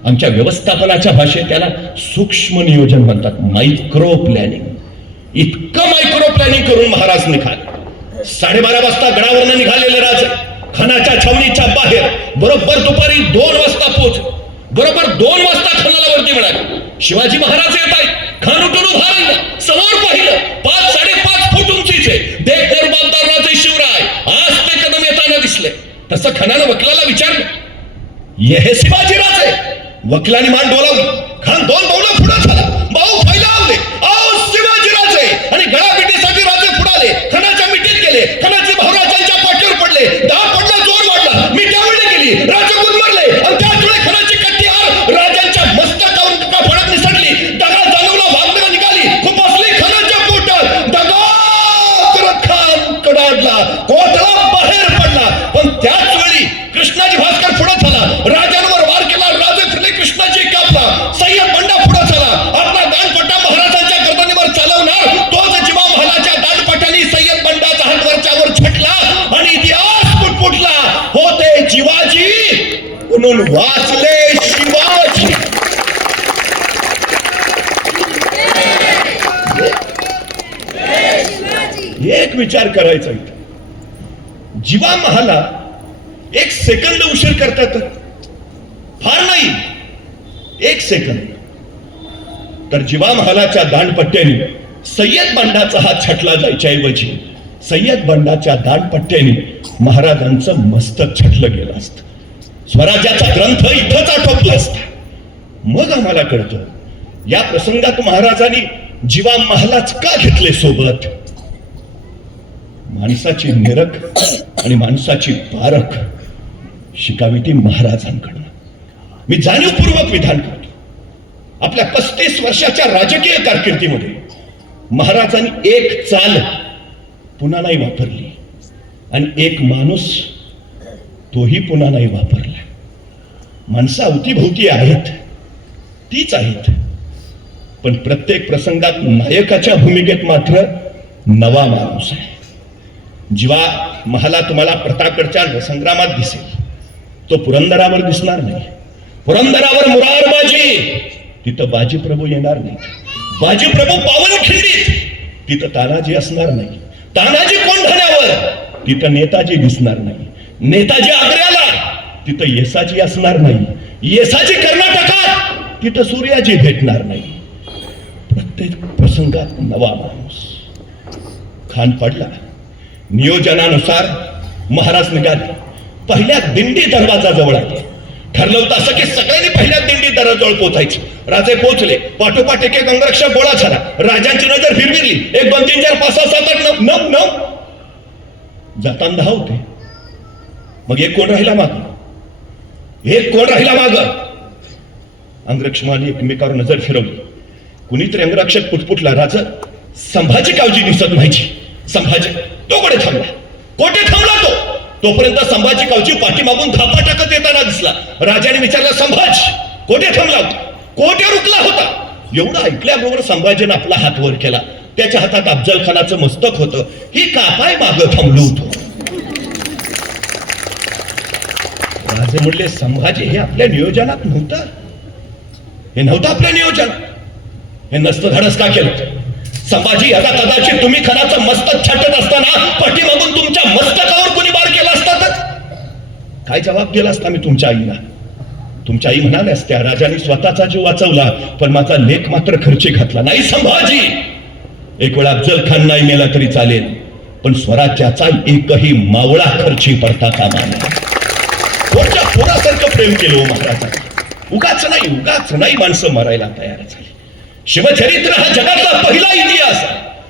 आमच्या व्यवस्थापनाच्या भाषेत त्याला सूक्ष्म नियोजन म्हणतात, मायक्रो प्लॅनिंग. इतकं मायक्रो प्लॅनिंग करून महाराज निघाले. 12:30 वाजता गडावरनं निघालेले राजे खानाच्या छावणीच्या बाहेर बरोबर दुपारी 2 वाजता पोहोचले. बरोबर 2 वाजता खानाला वरती मिळाले. शिवाजी महाराज येत आहेत. खान उठून उभा राहिला. समोर पाहिलं, 5-5.5 फूट उंचीचे देख रुबाबदार राजे शिवराय आज ते कदम येताना दिसले. तसं खानानं वकिलाला विचारलं, ये हे शिवाजी राजे? वकिलाने मान डोलावली. खान 2 पावलं पुढे झाला. भाऊ फैलावले, आओ शिवाजी राजे. आणि गळा मिठीसाठी राजे पुढाले. खानाच्या मिठीत गेले. खानाचे भाऊ राजांच्या पाठीवर पडले. दाब पडला, जोर वाढला, मिठ्यावळी गेली. राजे गुदमरले आणि त्याच वेळी खानाची कट्टी हार राजांच्या मस्तकावर फडत निसटली. दगड जाणवला, वाघ निघाली. राजांवर वार केला, राजे फिरले, कृष्णाजी कापला, सय्यद बंडा पुढे चला, आपला दांडपट्टा महाराजांच्या गर्दनीवर चालवणार, तोच जिवा महालाच्या दांडपट्ट्याने सय्यद बंडाचा हात वरच्यावर छटला आणि इतिहास पुटपुटला. होते जिवाजी म्हणून वाचले शिवाजी. एक विचार करायचा इथं, जिवा महाला एक सेकंद उशीर करतात, फार नाही, एक सेकंद. तर जिवा महालाच्या दांडपट्ट्याने सय्यद बंडाचा हात छटला जायच्या ऐवजी सय्यद बंडाच्या दांडपट्ट्याने महाराजांचं मस्तक छटलं गेलं असतं. स्वराज्याचा ग्रंथ इथंच आटोपला असता. मग आम्हाला कळतं या प्रसंगात महाराजांनी जिवा महालाच का घेतले सोबत. माणसाची निरख आणि माणसाची पारख शिकावी ती महाराजांकडून. मी जाणीवपूर्वक विधान करतो, आपल्या 35 वर्षाच्या राजकीय कारकिर्दीमध्ये महाराजांनी एक चाल पुन्हा नाही वापरली आणि एक माणूस तोही पुन्हा नाही वापरला. माणसं अवतीभोवती आहेत, तीच आहेत, पण प्रत्येक प्रसंगात नायकाच्या भूमिकेत मात्र नवा माणूस आहे. जिवा महाला तुम्हाला प्रतापगडच्या संग्रामात दिसेल, तो पुरंदरावर दिसणार नाही. पुरंदरावर मुरारबाजी, तिथं बाजीप्रभू येणार नाही. बाजीप्रभू पावनखिंडीत, तिथं तानाजी असणार नाही. तानाजी कोंढाण्यावर, तिथं नेताजी दिसणार नाही. नेताजी आग्र्याला, तिथं येसाजी असणार नाही. येसाजी कर्नाटकात, तिथं सूर्याजी भेटणार नाही. प्रत्येक प्रसंगात नवा माणूस. खान पडला, नियोजनानुसार महाराज निघाले, पहिल्या दिंडी दरवाजाजवळ आले. ठरलं होतं असं की सगळ्यांनी पहिल्या दिंडी दरवाजाजवळ पोहोचायचे. राजे पोहोचले, पाठोपाठ एक अंगरक्षक गोळा झाला. राजांची नजर फिरविली, 1 2 3 4 5 6 7 8 9 9 जाताना 10 होते. मग एक कोण राहिला माग, एक कोण राहिला माग. अंगरक्षकांनी एकमेकावर नजर फिरवली. कुणीतरी अंगरक्षक पुटपुटला, राजा संभाजी कावजी दिसत व्हायची. संभाजी, तो कोठे थांबला, कोठे थांबला तो. तोपर्यंत संभाजी कावजी पाठीमागून धापा टाकत येताना दिसला. राजाने विचारलं, संभाजी कोठे थांबला होता, कोठे रुकला होता. एवढं ऐकल्याबरोबर संभाजीने आपला हात वर केला. त्याच्या हातात अफजल खानाचं मस्तक होतं. ही कापाय मागं थांबलो होतो. राजे म्हणले, संभाजी हे आपल्या नियोजनात नव्हतं, हे नव्हतं आपल्या नियोजनात. हे नसतं धाडस का केलं. संभाजी, याचा कदाचित तुम्ही खणाचं मस्तक छाटत असताना पाठीमागून तुमच्या मस्तकावर कोणी वार केला असता तर काय जबाब दिला असता मी तुमच्या आईला. तुमच्या आई म्हणाल्या असत्या, राजाने स्वतःचा जीव वाचवला पण माझा लेख मात्र खर्ची घातला नाही. संभाजी, एक वेळा अफजल खान नाही मेला तरी चालेल, पण स्वराज्याचा एकही मावळा खर्ची पडता कामा नये. कोणत्या पोरासारखं प्रेम केलं हो महाराजांनी. उगाच नाही माणसं मरायला तयार झाली. शिवचरित्र हा जगातला पहिला इतिहास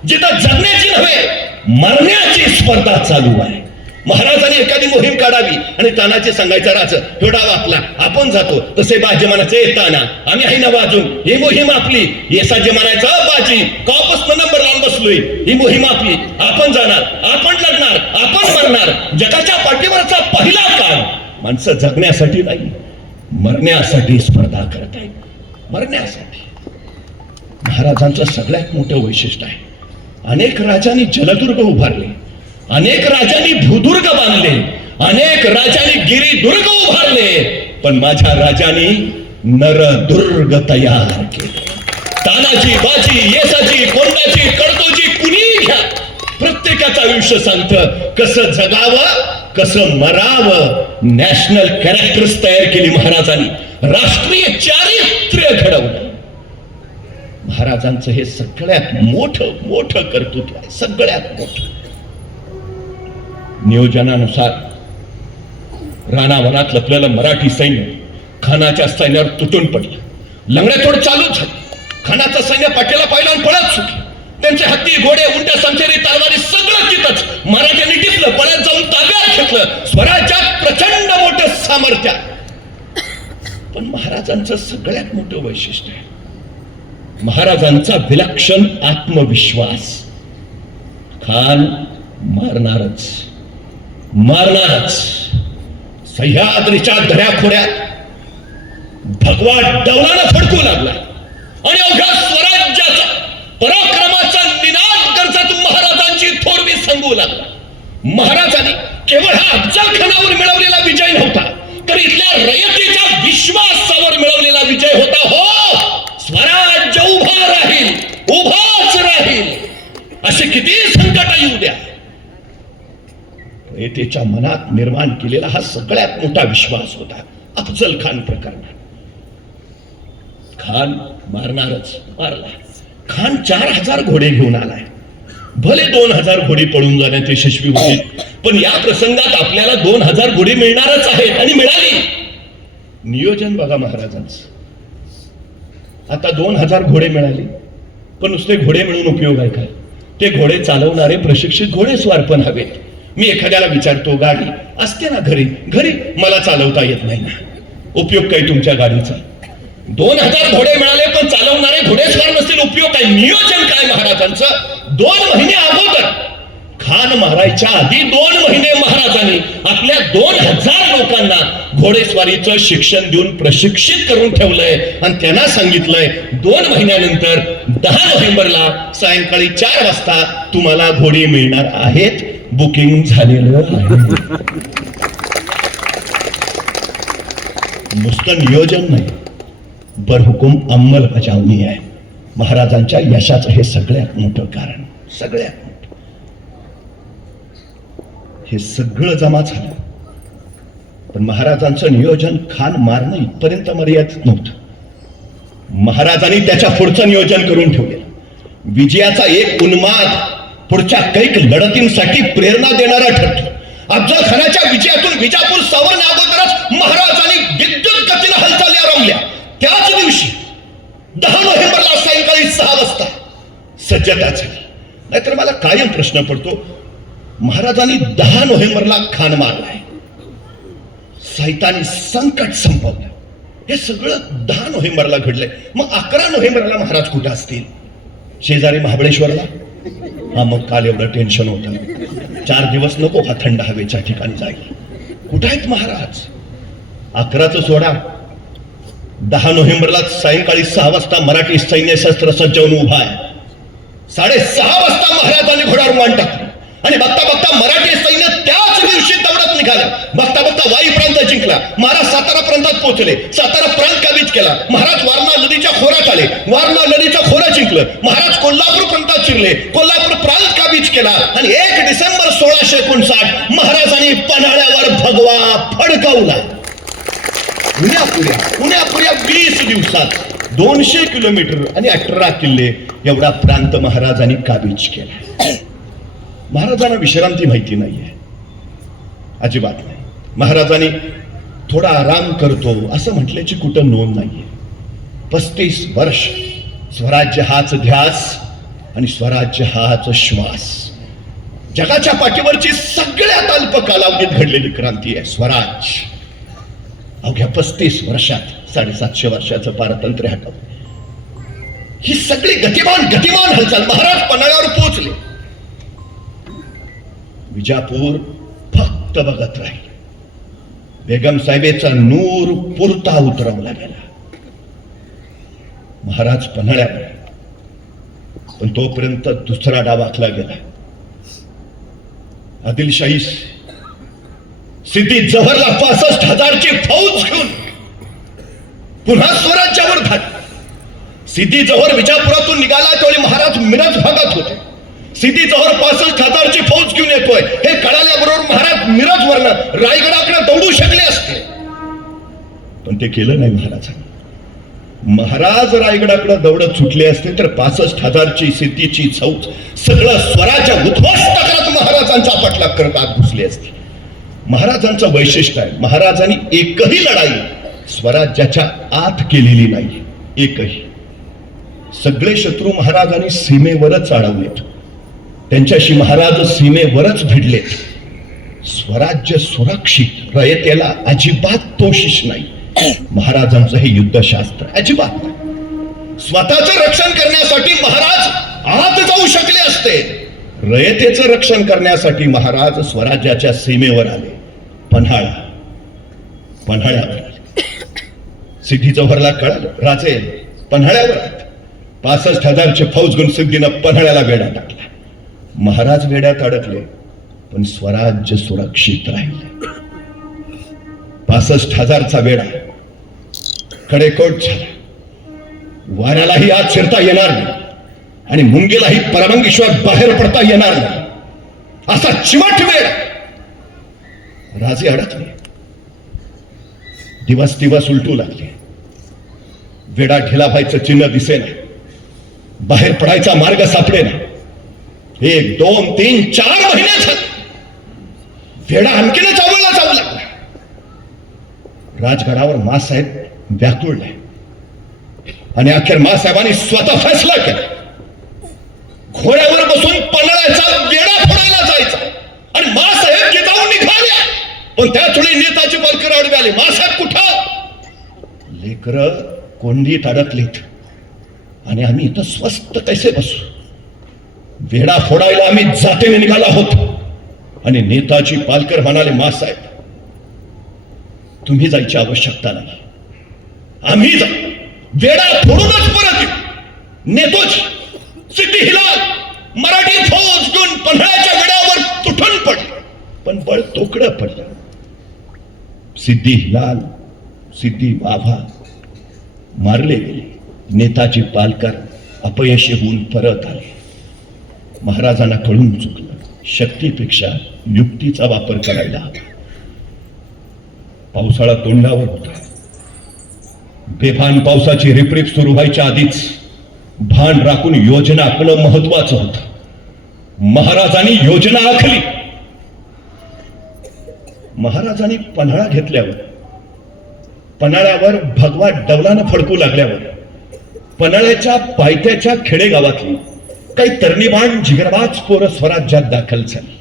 जिथं जगण्याची नव्हे मरण्याची स्पर्धा चालू आहे. महाराजांनी एखादी मोहीम काढावी आणि तानाजी सांगायचा, राज तो डाव आपला, आपण जातो. तसे बाजी म्हणायचे, ताना आम्ही आहे ना बाजून, ही मोहीम आपली. येसाजी म्हणायचा, बाजी कॉपस नंबर लावून बसलोय, ही मोहीम आपली, आपण जाणार, आपण लढणार, आपण मरणार. जगाच्या पाठीवरचा पहिला काळ. माणसं जगण्यासाठी नाही, मरण्यासाठी स्पर्धा करत आहे. मरण्यासाठी. महाराजांचं सगळ्यात मोठं वैशिष्ट्य आहे, अनेक राजांनी जलदुर्ग उभारले, अनेक राजांनी भूदुर्ग बांधले, अनेक राजांनी गिरिदुर्ग उभारले, पण माझ्या राजांनी नरदुर्ग तयार केले. तानाजी, बाजी, येसाजी, कोंडाजी, कडतोजी, कुणी घ्या, प्रत्येकाचं आयुष्य सांगतं कसं जगावं, कसं मरावं. नॅशनल कॅरेक्टर्स तयार केली महाराजांनी, राष्ट्रीय चारित्र्य घडवलं. महाराजांचं हे सगळ्यात मोठं कर्तृत्व आहे, सगळ्यात मोठं. नियोजनानुसार रानावनात लपलेलं मराठी सैन्य खानाच्या सैन्यावर तुटून पडलं. लंगड्यातोड चालू झाली. खानाचं सैन्य पाठीला पाहिलं आणि पळत सुटलं. त्यांचे हत्ती, घोडे, उंट्या, समशेरी, तलवारी सगळं तिथंच. मराठ्यांनी टिपलं, पळत जाऊन ताब्यात घेतलं. स्वराज्यात प्रचंड मोठं सामर्थ्य. पण महाराजांचं सगळ्यात मोठं वैशिष्ट्य आहे महाराजांचा विलक्षण आत्मविश्वास. खान मारणारच, सह्याद्रीच्या दऱ्याखोऱ्यात भगवा डवलानं फडकू लागला आणि अवघ्या स्वराज्याचा पराक्रमाचा निनाद करत महाराजांची थोरवी सांगू लागला. महाराजांनी केवळ हा अफजल खानावर मिळवलेला विजय नव्हता, तर इथल्या रयतेच्या विश्वासावर मिळवलेला विजय होता. हो, स्वराज्य उभा राहील, उभाच राहील, असे किती संकट येऊ द्या. रयतेच्या मनात निर्माण केलेला हा सगळ्यात मोठा विश्वास होता. अफजल खान प्रकरणात खान मारणारच, मारला. खान 4000 घोडे घेऊन आलाय. भले 2000 घोडी पळून जाण्यात यशस्वी होतील, पण या प्रसंगात आपल्याला 2000 घोडी मिळणारच आहेत आणि मिळाली. नियोजन बघा महाराजांचं. आता 2000 घोडे मिळाले, पण नुसते घोडे मिळून उपयोग आहे काय? ते घोडे चालवणारे प्रशिक्षित घोडेस्वार पण हवेत. मी एखाद्याला विचारतो, गाडी असते ना घरी, घरी मला चालवता येत नाही ना, उपयोग काय तुमच्या गाडीचा? 2000 घोडे मिळाले पण चालवणारे घोडेस्वार नसतील, उपयोग काय? नियोजन काय महाराजांचं? 2 महिने अगोदर खान मारायच्या आधी 2 महिने महाराजांनी आपल्या 2000 लोकांना घोडेस्वारीचं शिक्षण देऊन प्रशिक्षित करून ठेवलंय आणि त्यांना सांगितलंय 2 महिन्यानंतर 10 नोव्हेंबरला सायंकाळी 4 वाजता तुम्हाला घोडी मिळणार आहेत, बुकिंग झालेलं आहे. नुसतं नियोजन नाही, बरहुकूम अंमलबजावणी आहे. महाराजांच्या यशाचं हे सगळ्यात मोठं कारण, सगळ्यात मोठं. हे सगळं जमा झालं, पण महाराजांचं नियोजन खान मारणं इथपर्यंत मर्यादित नव्हतं. महाराजांनी त्याच्या पुढचं नियोजन करून ठेवलेलं. विजयाचा एक उन्माद पुढच्या कैक लढतींसाठी प्रेरणा देणारा ठरतो. अफजल खानाच्या विजयातून विजापूर सावरण्या अगोदरच महाराजांनी विद्युत गतीने हालचाली आरंभल्या. त्याच दिवशी 10 नोव्हेंबरला सायंकाळी 6 वाजता सज्जता झाली. नाहीतर मला कायम प्रश्न पडतो, महाराजांनी 10 नोव्हेंबरला खान मारलाय, साहित्याने संकट संपवलं, हे सगळं 10 नोव्हेंबरला घडलंय. मग 11 नोव्हेंबरला महाराज कुठे असतील? शेजारी महाबळेश्वरला? हा, मग काल एवढं टेन्शन होतं. 4 दिवस नको हा थंड हवेच्या ठिकाणी जाईल. कुठे आहेत महाराज? 11चं सोडा, 10 नोव्हेंबरला सायंकाळी 6 वाजता मराठी सैन्य शस्त्र सज्ज होऊन उभा आहे. 6:30 वाजता महाराजांनी घोड्यावर मान टाकली आणि बघता बघता मराठी सैन्य त्याच दिवशी दौडत निघालं. बघता बघता वाई प्रांत जिंकला. महाराज सातारा प्रांतात पोहोचले. सातारा प्रांत काबीज केला. महाराज वारणा नदीच्या खोऱ्यात आले. वारणा नदीचं खोरं जिंकलं. महाराज कोल्हापूर प्रांतात शिरले. कोल्हापूर प्रांत काबीज केला आणि 1 डिसेंबर 1659 महाराजांनी पन्हाळ्यावर भगवा फडकवला. पुण्यापुऱ्या 20 दिवसात 200 किलोमीटर आणि 18 किल्ले एवढा प्रांत महाराजांनी काबीज केला. महाराजांना विश्रांती माहिती नाहीये, अजिबात नाही. महाराजांनी थोडा आराम करतो असं म्हटल्याची कुठं नोंद नाहीये. 35 वर्ष स्वराज्य हाच ध्यास आणि स्वराज्य हाच श्वास. जगाच्या पाठीवरची सगळ्यात अल्प कालावधीत घडलेली क्रांती आहे स्वराज्य. अवघ्या 35 वर्षात 750 वर्षाचं पारतंत्र्य हटवलं. ही सगळी गतिमान हालचाल. महाराज पन्हाळ्यावर पोहोचले. विजापूर फक्त बघत राहील. बेगम साहेबेचा नूर पुरता उतरवला गेला. महाराज पन्हाळ्यावर, पण तोपर्यंत दुसरा डाव आखला गेला. आदिलशाही सिद्धी जव्हरला 65,000ची फौज घेऊन पुन्हा स्वराज्यावर धाडली. सिद्धी जव्हर विजापुरातून निघाला त्यावेळी महाराज मिरज भागात होते. सिद्धी जव्हर 65,000ची फौज घेऊन येतोय हे कळाल्याबरोबर महाराज मिरज वरनं रायगडाकडे दौडू शकले असते, पण ते केलं नाही महाराजांनी. महाराज रायगडाकडे दौडत सुटले असते तर 65,000ची सिद्धीची फौज सगळं स्वराज्य उद्ध्वस्त करत महाराजांचा पाठलाग करत आत घुसली असते. महाराजांचं वैशिष्ट्य आहे, महाराजांनी एकही लढाई स्वराज्याच्या आत केलेली नाही. एकही. सगळे शत्रू महाराजांनी सीमेवरच अडवलेत. त्यांच्याशी महाराज सीमेवरच भिडलेत. स्वराज्य सुरक्षित, रयतेला अजिबात तोशिष नाही. महाराजांचं हे युद्धशास्त्र अजिबात नाही. स्वतःचं रक्षण करण्यासाठी महाराज आत जाऊ शकले असते. रयतेचं रक्षण करण्यासाठी महाराज स्वराज्याच्या सीमेवर आले. पन्हाळा पन्हाळ्यावर आले. सिद्धी जव्हरला कळालं राजे पन्हाळ्यावर आहेत. 65,000ची फौज घेऊन सिद्धीनं पन्हाळ्याला वेढा टाकला. महाराज वेड्यात अडकले, पण स्वराज्य सुरक्षित राहिले. 65,000चा वेढा कडेकोट झाला. वाऱ्यालाही आत शिरता येणार नाही आणि मुंगीलाही परमंगेश्वर बाहेर पडता येणार नाही, असा चिमट वेळ. राजे अडकले. दिवस दिवस उलटू लागले. वेडा ढिला व्हायचं चिन्ह दिसेना. बाहेर पडायचा मार्ग सापडेना. 1, 2, 3, 4 महिने झाले. वेडा आणखीनच आवळला जाऊ लागला. राजगडावर मासाहेब व्याकुळले आणि अखेर मासाहेबांनी स्वतः फैसला केला. घोड्यावर बसून पन्हाळ्याचा वेढा फोडायला जायचा. आणि मासाहेब जिजाऊन निघाले, पण त्याच वेळी नेताची पालखी आडवी आली. मासाहेब कुठं? लेकर कोंडीत अडकलीत आणि आम्ही इथं स्वस्त कैसे बसू? वेढा फोडायला आम्ही जातीने निघाला होतो. आणि नेताची पालकर म्हणाले, मासाहेब तुम्ही जायची आवश्यकता नाही, आम्ही जाऊ. वेढा फोडूनच परत येऊ. नेतोच सिद्धी हिलाल मराठी फौज घेऊन पन्हाळ्याच्या वेढ्यावर तुटून पडले, पण बळ तोकडं पडलं. सिद्धी हिलाल, सिद्धी वाभा मारले गेले. नेताजी पालकर अपयशी होऊन परत आले. महाराजांना कळून चुकलं, शक्तीपेक्षा युक्तीचा वापर करायला हवा. पावसाळा तोंडावर होता. बेभान पावसाची रिपरिप सुरू व्हायच्या आधीच भान राखून योजना आखणं महत्वाचं होतं. महाराजांनी योजना आखली. महाराजांनी पन्हाळा घेतल्यावर, पन्हाळ्यावर भगवा डवलानं फडकू लागल्यावर पन्हाळ्याच्या पायथ्याच्या खेडेगावातली काही तरणीबाण जिगरबाज पोरं स्वराज्यात दाखल झाली.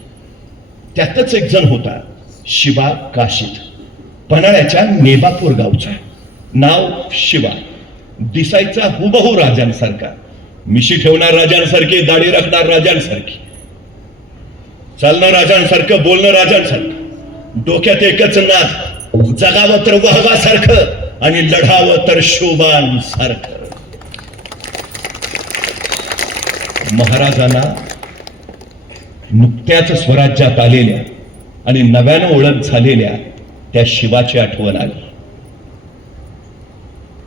त्यातच एक जण होता शिवा काशीद, पन्हाळ्याच्या नेबापूर गावचा. नाव शिवा, दिसायचा हुबहू राजांसारखा. मिशी ठेवणार राजांसारखी, दाढी राखणार राजांसारखी, चालणं राजांसारखं, बोलणं राजांसारखं. डोक्यात एकच नाद, जगावं तर वहवासारखं आणि लढावं तर शोभांसारखं. महाराजांना नुकत्याच स्वराज्यात आलेल्या आणि नव्यानं ओळख झालेल्या त्या शिवाची आठवण आली.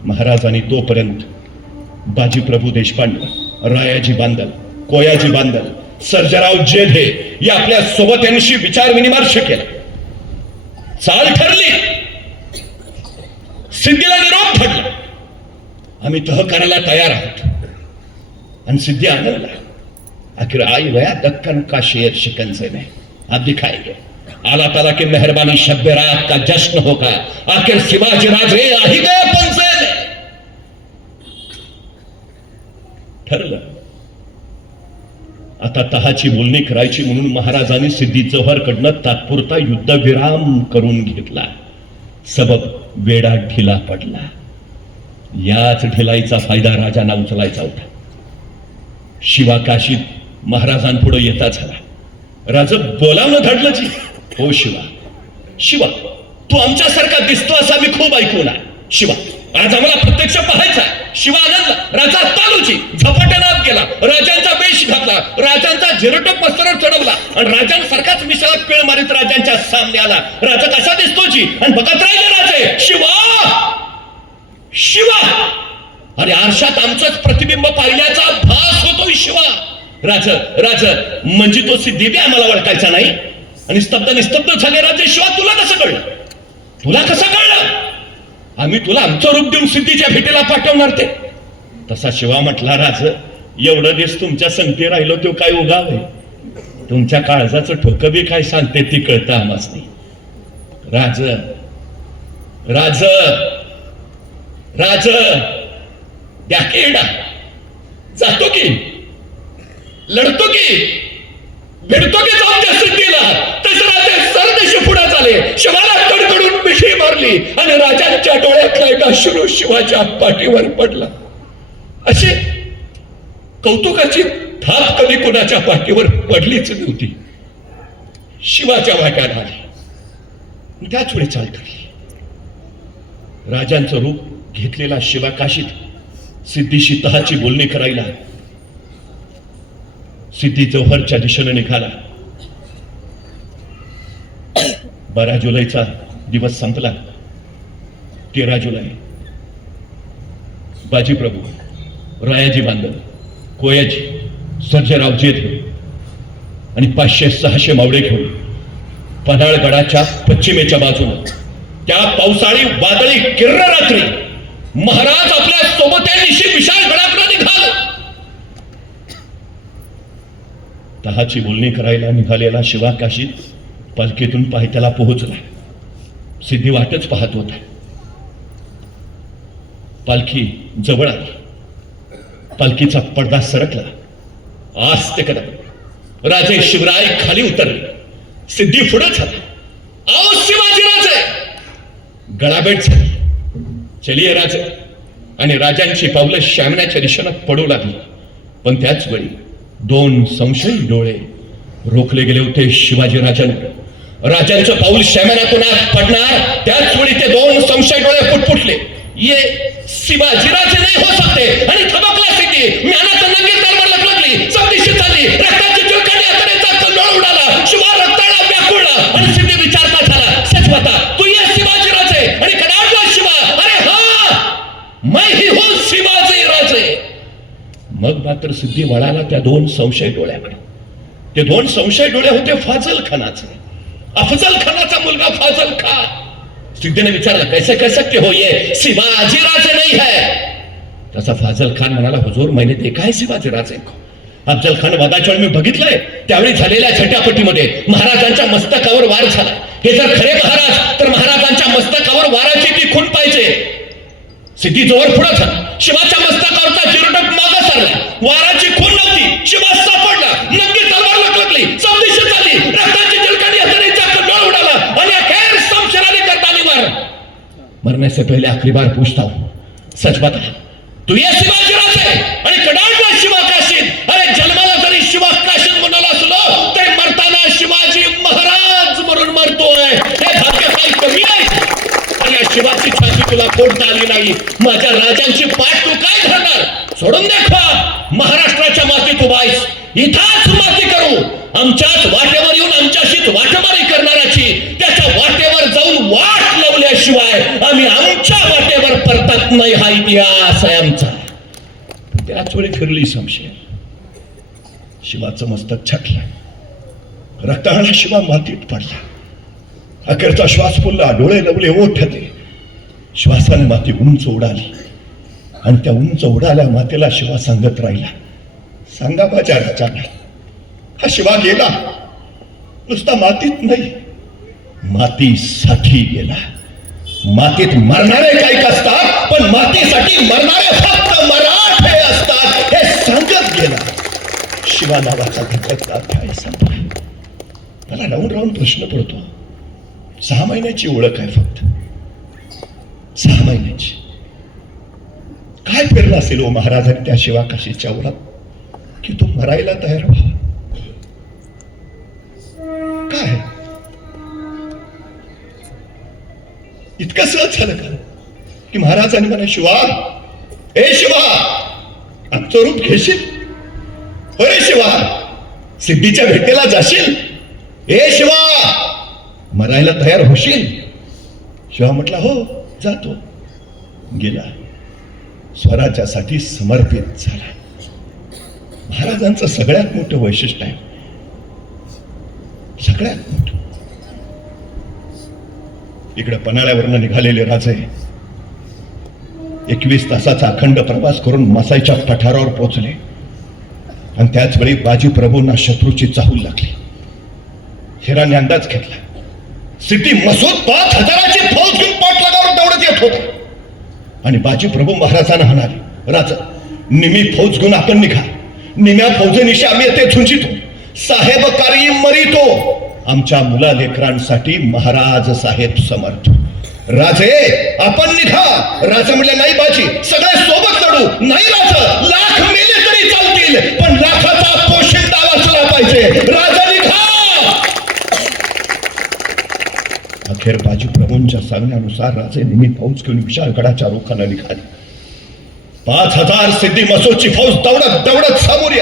महाराजांनी तोपर्यंत बाजीप्रभू देशपांडे, रायाजी बांदल, कोयाजी बांदल, सर्जराव जेधे या आपल्या सोबत्यांशी विचार विनिमर्श केला. चाल ठरली. सिद्धीला निरोप ठरला, आम्ही तह करायला तयार आहोत. आणि सिद्धी आनंदला. आखिर आई वया दक्कन का शेर शिकंजे में आप दिखाएंगे. आला ताला की मेहरबानी शब्बे रात का जश्न होगा. आखिर शिवाजी राजे आही गए पंचे में. ठरलं आता तहाची बोलणी करायची म्हणून महाराजांनी सिद्धी जव्हरकडनं तात्पुरता युद्धविराम करून घेतला. सबब वेडा ढिला पडला. याच ढिलाईचा फायदा राजांना उचलायचा होता. शिवा काशीद महाराजांपुढे येता झाला. राजा बोलावणं धाडलं जी. हो शिवा, शिवा तू आमच्यासारखा दिसतो असा मी खूप ऐकून आहे. शिवा आज आम्हाला प्रत्यक्ष पाहायचा. शिवा आनंदला. राजा तालूची झपाट्यानात गेला. राजांचा वेश घातला. राजांचा झिरटक मस्तरावर चढवला आणि राजांसारखाच मिशाला पेळ मारित राजांच्या सामने आला. राजा कसा दिसतो जी आणि बघत राहिले राजे. शिवा, शिवा. अरे आरशात आमचंच प्रतिबिंब पाहिल्याचा भास होतोय शिवा. राज राज म्हणजे तो सिद्धी बी आम्हाला ओळखायचा नाही. आणि स्तब्ध निस्तब्ध झाले राजे. शिवा तुला कसं कळलं? तुला कसं कळलं? आम्ही तुला आमचं रूप देऊन सिद्धीच्या भेटीला पाठवणार ते. तसा शिवा म्हटला, राज एवढं दिवस तुमच्या संगती राहिलो तो काय उगाव आहे. तुमच्या काळजाचं ठोकं बी काय सांगते ती कळतं आम्हाच नाही. राज राज राज द्या केडा. जातो की, लढतो की, भिडतो की जाऊन त्या सिद्धीला. तसं राजे सरदेशी पुढे चाले. शिवाला कडकडून मिठी मारली आणि राजांच्या डोळ्यातला एक अश्रू शिवाच्या पाठीवर पडला. अशी कौतुकाची थाप कधी कुणाच्या पाठीवर पडलीच नव्हती. शिवाच्या वाट्याला आली. त्याच वेळी चाल ठरली. राजांचं रूप घेतलेला शिवा काशीत सिद्धीशी तहाची बोलणी करायला सिद्धी जौहरच्या दिशेने निघाला. 12 जुलैचा दिवस संपला. 13 जुलै बाजीप्रभू, रायाजी बांधव, कोयाजी, सर्जेराव जेधे आणि 500-600 मावळे घेऊन पन्हाळगडाच्या पश्चिमेच्या बाजूने त्या पावसाळी वादळी किर्र रात्री महाराज आपल्या सोबत्यांनीशी विशाल गडाकडे निघाले. तहाची बोलणी करायला निघालेला शिवा काशीत पालखीतून पायथ्याला पोहोचला. सिद्धी वाटच पाहत होता. पालखी जवळ आली. पालखीचा पडदा सरकला. आस्ते कदम राजे शिवराय खाली उतरले. सिद्धी पुढे झाला. आओ शिवाजीराजे. गळाभेट झाली. चलिये राजे. आणि राजांची पावलं श्यामण्याच्या दिशेनं पडू लागली. पण त्याच वेळी 2 संशयी डोळे रोखले गेले होते शिवाजी राजांवर. राजांचं पाऊल श्यामण्यातून आत पडणार त्याच वेळी ते 2 संशयी डोळे फुटफुटले. ये शिवाजीराजे नाही हो सकते. आणि थबकला सिद्धी. ज्ञानाचं नंगे तलवार लगली. सबदिशी चालली. रक्ताची चिळकांडी हाताने कल्लोळ उडाला. शिवा रक्ताळा व्याकुळला. आणि सिद्धी विचारता झाला, सच बता, तू ये शिवाजीराजे आणि कडाडला शिवा. अरे हा, मैं ही हूं शिवाजीराजे. मग मात्र सिद्धी वळाला त्या 2 संशय डोळ्याकडे. ते 2 संशय डोळे होते फाजल खानाचे. अफजल खानाचा मुलगा फाजल खान. सिद्धीने विचारलं, कैसे कह सकते हो, ये शिवाजीराजे नहीं है. तसा फाजल खान म्हणाला, हुजूर मैंने देखा है शिवाजीराजे को. अफजल खान वादाच्या मी बघितलंय. त्यावेळी झालेल्या झटापटीमध्ये महाराजांच्या मस्तकावर वार झाला. हे जर खरे महाराज तर महाराजांच्या मस्तकावर वाराची ती खून पाहिजे. सिद्धी जोर पुढे झाला. शिवाच्या मस्तकावरचा चिरडक मागे सरला. वाराची खून नव्हती. शिवा सापडला. नंगी तलवार लगली. सबदिशी चालली. रक्ताची चिळकांडी हाताने कल्लोळ उडाला. आणि अखेर समशेराने गर्दानीवर. मरने से पहले आखिरी बार पूछता हूं, सच बता, तू ये शिवाजीराजे आणि कडाडला शिवा काशीत. अरे जन्माला जरी शिवा काशीत म्हणाला असलो तरी मरताना शिवाजी महाराज म्हणून मरतोय. हे भाग्य काही कमी आहे. आणि या शिवाची छाती तुला फोडता आली नाही. माझ्या राजांची पाठ तू काय धरणार. सोडून देखा. महाराष्ट्राच्या मातीत उभायस. इथाच माती करू. आमच्याच वाटेवर येऊन आमच्याशीच वाटमारी करणाराची त्याच्या वाटेवर जाऊन वाट लावल्याशिवाय आम्ही आमच्या वाटेवर परतत नाही. हा इतिहास आहे आमचा. त्याच वेळी फिरली संशय. शिवाचं मस्तक छाटलं. रक्ताळा शिवा मातीत पडला. अखेरचा श्वास फुलला. डोळे लवले, ओठ ठरले. श्वासाने माती उंच उडाली. आणि त्या उंच उडाल्या मातेला शिवा सांगत राहिला, सांगा माझ्या राजाला, हा शिवा गेला नुसता मातीत नाही, मातीसाठी गेला. मातीत मरणारे काही असतात पण मातीसाठी मरणारे फक्त मराठे असतात हे सांगत गेला. शिवा नावाचा घटक अध्याय संपला. मला राहून राहून प्रश्न पडतो, 6 महिन्याची ओळख आहे फक्त, 6 महिन्याची. काय फिरला असेल ओ महाराजांनी त्या शिवा काशीच्या ओरात की तो मरायला तयार व्हा. काय इतकं सहज झालं का की महाराजांनी म्हणा, शिवा, ए शिवा, आमचं रूप घेशील? होय शिवा, सिद्धीच्या भेटीला जाशील? ए शिवा, मरायला तयार होशील? शिवा म्हटला, हो जातो. गेला. स्वराज्यासाठी समर्पित झाला. महाराजांचं सगळ्यात मोठं वैशिष्ट्य आहे, सगळ्यात मोठं. इकडे पन्हाळ्यावरनं निघालेले राजे 21 तासाचा अखंड प्रवास करून मसाईच्या पठारावर पोहोचले. आणि त्याच वेळी बाजी प्रभूंना शत्रूची चाहूल लागली. हेराने अंदाज घेतला, सिद्धी मसूद 5,000ची फौज घेऊन पाठलागावर दौडत येत होता. आणि बाजी प्रभू महाराजांना म्हणाले, राजा, निमी फौज घेऊन आपण निघा. निम्या फौजेनिशी आम्ही येथे झुंजितो. साहेब कारी मरितो. आमच्या मुला लेकरांसाठी महाराज साहेब समर्थ. राजे, आपण निघा. राजा म्हणले, नाही बाजी, सगळे सोबत लढू. नाही राजा, लाख मेले तरी चालतील पण लाखाचा पोशिंदा वाचला पाहिजे. राजा निघा. अखेर बाजी प्रभू प्रभूंच्या सांगण्यानुसार राजे नेहमी फौज घेऊन विशाळगडाच्या रोखाला निघाले. 5000 सिद्धी मसूदची फौज दौडत दौडत समोर आली.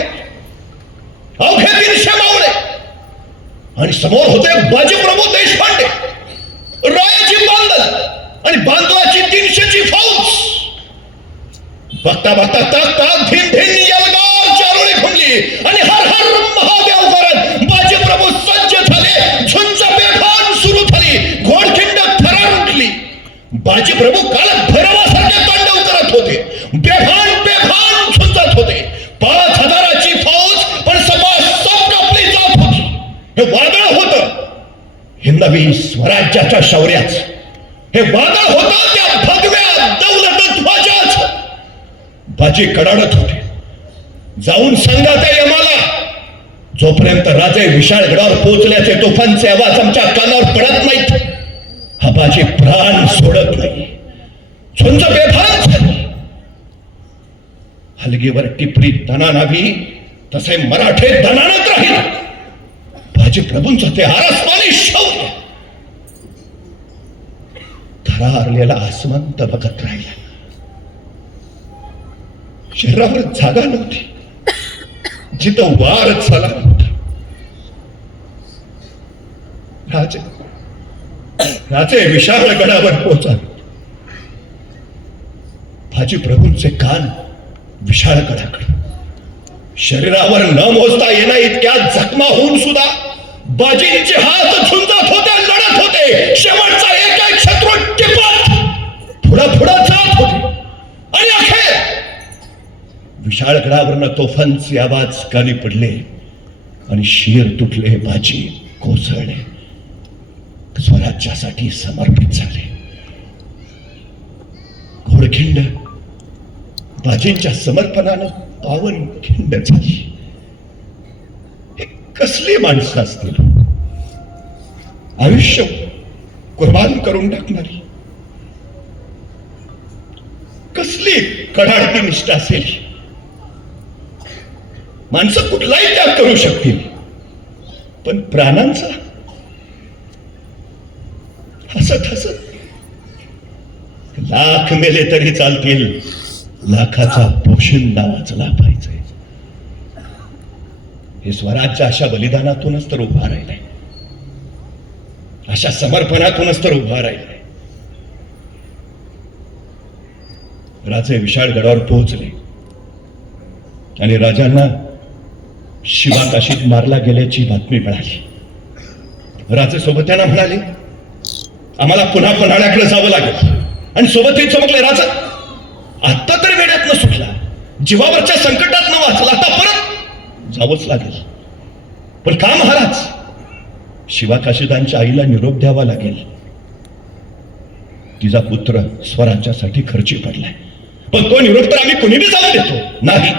अवघे 300 मावळे आणि समोर होते बाजीप्रभू देशपांडे, रायाची बांधल आणि बांधवाची 300ची फौज. बघता बघता ताक ताक धीम धीम यलगार चारोळी खुंडली आणि हर हर महादेव करत बाजीप्रभू सज्ज झाले. झुंज बेभान सुरू झाली. घोडखिंड थरार उठली. बाजीप्रभू काळात भैरवासारखे तांडव करत होते. बेभान बेभान झुंजत होते. 5000ची फौज पण सब कापली जात होती. हे वादळ होतं हिंदवी स्वराज्याच्या शौर्याच. हे वादळ होतं त्या भगव्या दौलत ध्वजाच. बाजी कडाडत होते. जाऊन सांगा त्या यमाला, जोपर्यंत राजे विशाळगडावर पोहोचल्याचे तोफांचे आवाज आमच्या कानावर पडत नाहीत, हा बाजी प्राण सोडत नाही. झुंज बेभान झाली. हलगीवर टिपरी दणानावी तसे मराठे दणानत राहील. बाजी प्रभूंचं ते आरसमानी शौर्य थरारलेला आसमंत बघत राहिला. शरीरावर जागा नव्हती जिथं वार झाला नव्हता. राजे विशाळगडावर पोहोचले. बाजी प्रभूंचे कान विशाळगडाकडे. शरीरावर न मोजता येण्या इतक्या जखमा होऊन सुद्धा बाजींचे हात झुंजत होते, लढत होते. शेवटचा एक शत्रू टिपत पुढे जात होते आणि अखेर विशाळगडावरनं तोफांचे आवाज कानी पडले आणि शीर तुटले. बाजी कोसळले, स्वराज्यासाठी समर्पित झाले. घोडखिंड बाजींच्या समर्पणानं पावन खिंड झाली. हे कसली माणसं असतील, आयुष्य कुर्बान करून टाकणारी. कसली कडाडती निष्ठा असेल. माणसं कुठलाही त्याग करू शकतील, पण प्राणांचा हसत हसत लाख मेले तरी चालतील, लाखाचा पोशिंदा वाचला पाहिजे. हे स्वराज्य अशा बलिदानातूनच तर उभा राहिलाय, अशा समर्पणातूनच तर उभा राहिलाय. राजे विशाळगडावर पोहोचले आणि राजांना शिवाकाशीत मारला गेल्याची बातमी मिळाली. राजे सोबत त्यांना म्हणाले, आम्हाला पुन्हा पन्हाळ्याकडे जावं लागेल. आणि सोबत हे चमकले, राजा आता तर वेड्यात न सुटला, जीवावरच्या संकटात न वाचला, आता परत जावंच लागेल. पण का महाराज? शिवाकाशीदांच्या आईला निरोप द्यावा लागेल. तिचा पुत्र स्वराज्यासाठी खर्ची पडलाय. पण तो निरोप तर आम्ही कुणीही जाऊ देतो नाही.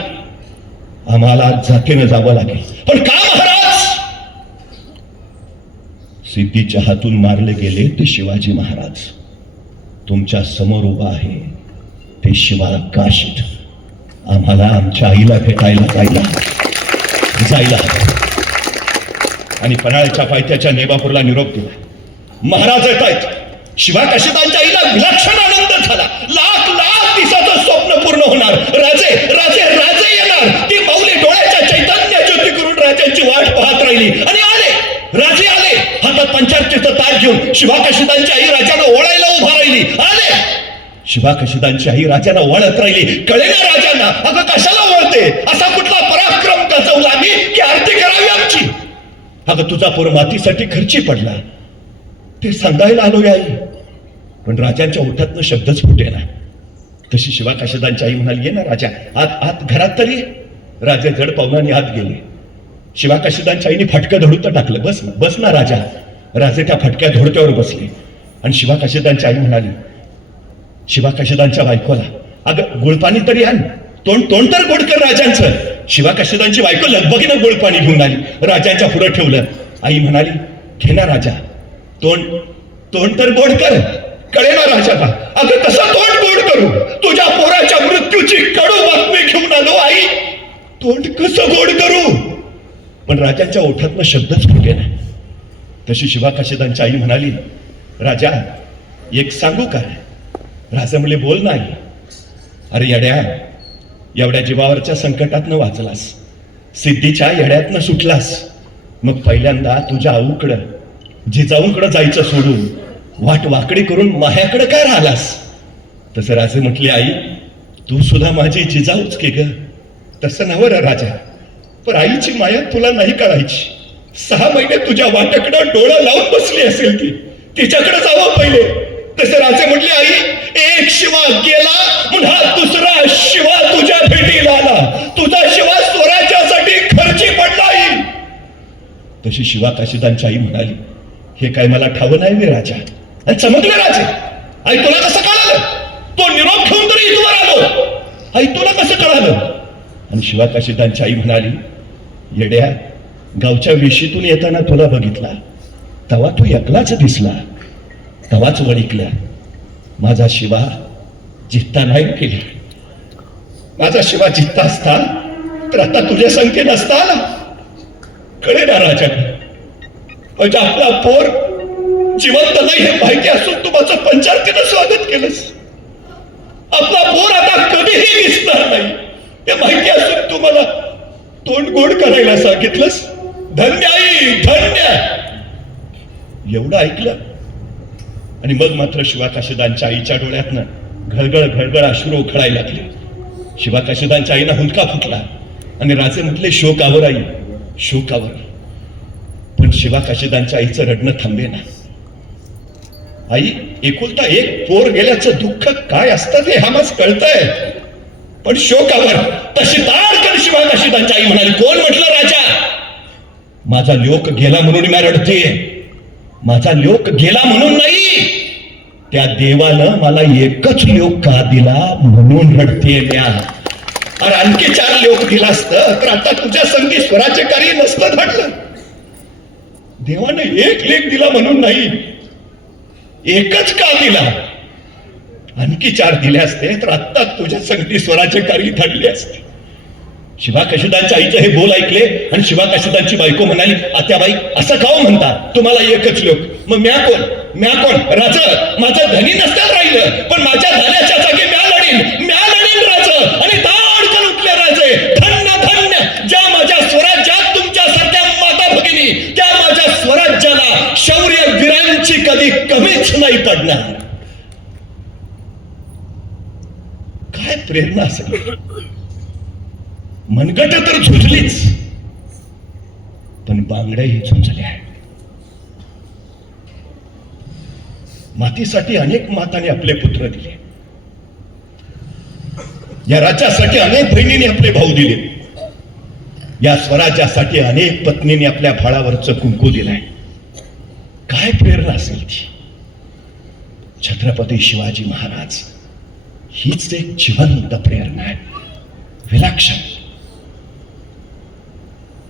आम्हाला जातीनं जावं लागेल. पण का महाराज? सिद्धीच्या हातून मारले गेले ते शिवाजी महाराज तुमच्या समोर उभा आहे. ते शिवाकाशीत. आम्हाला आमच्या आईला भेटायला जायला आणि पन्हाळ्याच्या पायथ्याच्या नेबापूरला निरोप दिला. महाराज येत आहेत. शिवाकाशीदांच्या आईला विलक्षण आनंद झाला. लाख लाख दिवसाचं स्वप्न पूर्ण होणार. राजे राजे राजे येणार. ती माऊली डोळ्याच्या चैतन्य ज्योती करून राजांची वाट पाहत राहिली आणि आले. राजे आले. हातात पंचारतीचं ताट घेऊन शिवाकाशीदांची आई राजाला ओळायला उभा राहिली. आले. शिवाकाशीदांची आई राजाला ओळत राहिली. कळेना राजांना, अगं कशाला ओळते? असा कुठला पराक्रम गजवला मी की आरती करावी आमची? अगं तुझा पोर मातीसाठी खर्ची पडला ते सांगायला आलोय आई. पण राजांच्या ओठातनं शब्दच फुटेना. तशी शिवाकाशीदांची आई म्हणाली, ये ना राजा, आत आत घरात तरी. राजे जड पावलांनी आत गेले. शिवाकाशीदांच्या आईने फटकं धडून टाकलं. बस ना राजा. राजे त्या फटक्या धोडक्यावर बसले आणि शिवाकाशीदांची आई म्हणाली शिवाकाशीदांच्या बायकोला, अगं गुळपाणी तरी आण, तोंड तर गोड कर राजांचं. शिवाकाशीदांची बायको लगबगीनं गुळपाणी घेऊन आली. राजांच्या पुढे ठेवलं. आई म्हणाली, घे ना राजा, तोंड तर गोड कर. कळेना राजाला, अगं कसं तोंड गोड करू? तुझ्या पोराच्या मृत्यूची कडू बातमी घेऊन आलो आई. तोंड कसं गोड करू? पण राजांच्या ओठातनं शब्दच फुटे नाही. तशी शिवाकाशीदांची आई म्हणाली, राजा एक सांगू काय? राजा म्हणले, बोल नाही. अरे येड्या, एवढ्या जीवावरच्या संकटातनं वाचलास, सिद्धीच्या येड्यातनं सुटलास, मग पहिल्यांदा तुझ्या आऊकडं जिजाऊकडं जायचं सोडून वाट वाकडी करून माह्याकडं काय राहिलास? तसं राजे म्हटले, आई तू सुद्धा माझी जिजाऊच की ग. तसं नव्ह रे राजा, पण आईची माया तुला नाही कळायची. 6 महिने तुझ्या वाट्याकडं डोळा लावून बसली असेल ती, तिच्याकडे जावं पहिले. तसं राजे म्हटले, आई एक शिवा गेला पुन्हा दुसरा शिवा तुझ्या भेटीला आला. तुझा शिवा स्वराज्यासाठी खर्ची पडला आई. तशी शिवा काशीदांची आई म्हणाली, हे काय मला ठाव नाही मी राजा. आणि चमकले राजे, आई तुला कसं कळालं? तो निरोप घेऊन तरी इथवर आलो, आई तुला कसं कळालं? आणि शिवा काशीदांची आई म्हणाली, येड्या, गावच्या वेशीतून येताना तुला बघितला, तवा तू एकलाच दिसला, तवाच वळिकल्या. माझा शिवा जित्ता नाही केली. माझा शिवा जित्ता असता तर आता तुझ्या संख्येत नसता आला. कळे ना राजा, म्हणजे आपला पोर जिवंत नाही हे माहिती असून तू माझं पंचारतीनं स्वागत केलंस. आपला पोर आता कधीही दिसणार नाही हे माहिती असून तू मला तोंड गोड करायला सांगितलंस. धन्य आई, धन्य. एवढं ऐकलं आणि मग मात्र शिवा काशीदांच्या आईच्या डोळ्यातनं घळघळ घळघळ अश्रू उखळायला लागले. शिवा काशीदांच्या आईनं हुंदका फुटला आणि राजे म्हटले, शोकावर आई, शोकावर. पण शिवा काशीदांच्या आईचं रडणं थांबे ना. आई, एकुलता एक पोर गेल्याचं दुःख काय असतं ते आम्हास कळतंय, पण शोकावर. तशी ताडकन शिवा काशीदांची आई म्हणाली, कोण म्हटलं राजा? माझा लोक गेला म्हणून मी रडतेय. माझा लोक गेला म्हणून नाही, त्या देवानं मला एकच लोक का दिला म्हणून रडतेय म्या. अरे आणखी 4 लोक दिला असतं तर आता तुझ्या संगी स्वराज्य कार्य नसतं घडलं. देवानं एक लेख दिला म्हणून नाही, एकच का दिला? आणखी 4 दिले असते तर आता तुझ्या संगती स्वराज्य कार्य घडले असते. शिवा काशीदांच्या आईचे हे बोल ऐकले आणि शिवा काशीदांची बायको म्हणाली, आत्याबाई असं का म्हणता? तुम्हाला एकच लोक, मग म्या कोण? म्या कोण? राजा माझं धनी नसत्यात राहिलं, पण माझ्या धन्याच्या जागी म्या लढीन राजा. आणि ताडकन उठले राजे, धन्य धन्य ज्या माझ्या स्वराज्यात तुमच्यासारख्या माता भगिनी, त्या माझ्या स्वराज्याला शौर्य वीरांची कधी कमीच नाही पडणार. काय प्रेरणा असेल. मनगट तर झुंजलीच, पण बांगड्याही झुंजल्या. मातीसाठी अनेक मातांनी आपले पुत्र दिले, या राज्यासाठी अनेक बहिणींनी आपले भाऊ दिले, या स्वराज्यासाठी अनेक पत्नींनी आपल्या भाळावरचं कुंकू दिलंय. काय प्रेरणा असेल ती. छत्रपती शिवाजी महाराज हीच एक जिवंत प्रेरणा आहे, विलक्षण.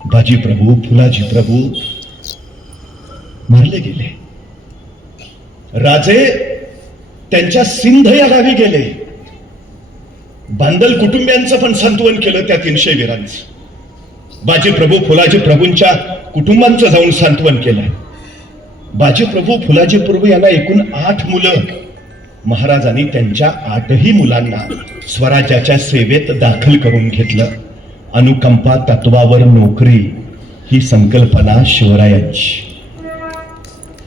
बाजी प्रभू, फुलाजी प्रभू मारले गेले. राजे त्यांच्या सिंध या गावी गेले. बांदल कुटुंबियांचं पण सांत्वन केलं त्या 300 वीरांचं. बाजी प्रभू, फुलाजी प्रभूंच्या कुटुंबांचं जाऊन सांत्वन केलं. बाजी प्रभू, फुलाजी प्रभू यांना एकूण 8 मुलं. महाराजांनी त्यांच्या 8ही मुलांना स्वराज्याच्या सेवेत दाखल करून घेतलं. अनुकंपा तत्वावर नोकरी ही संकल्पना शिवरायांची.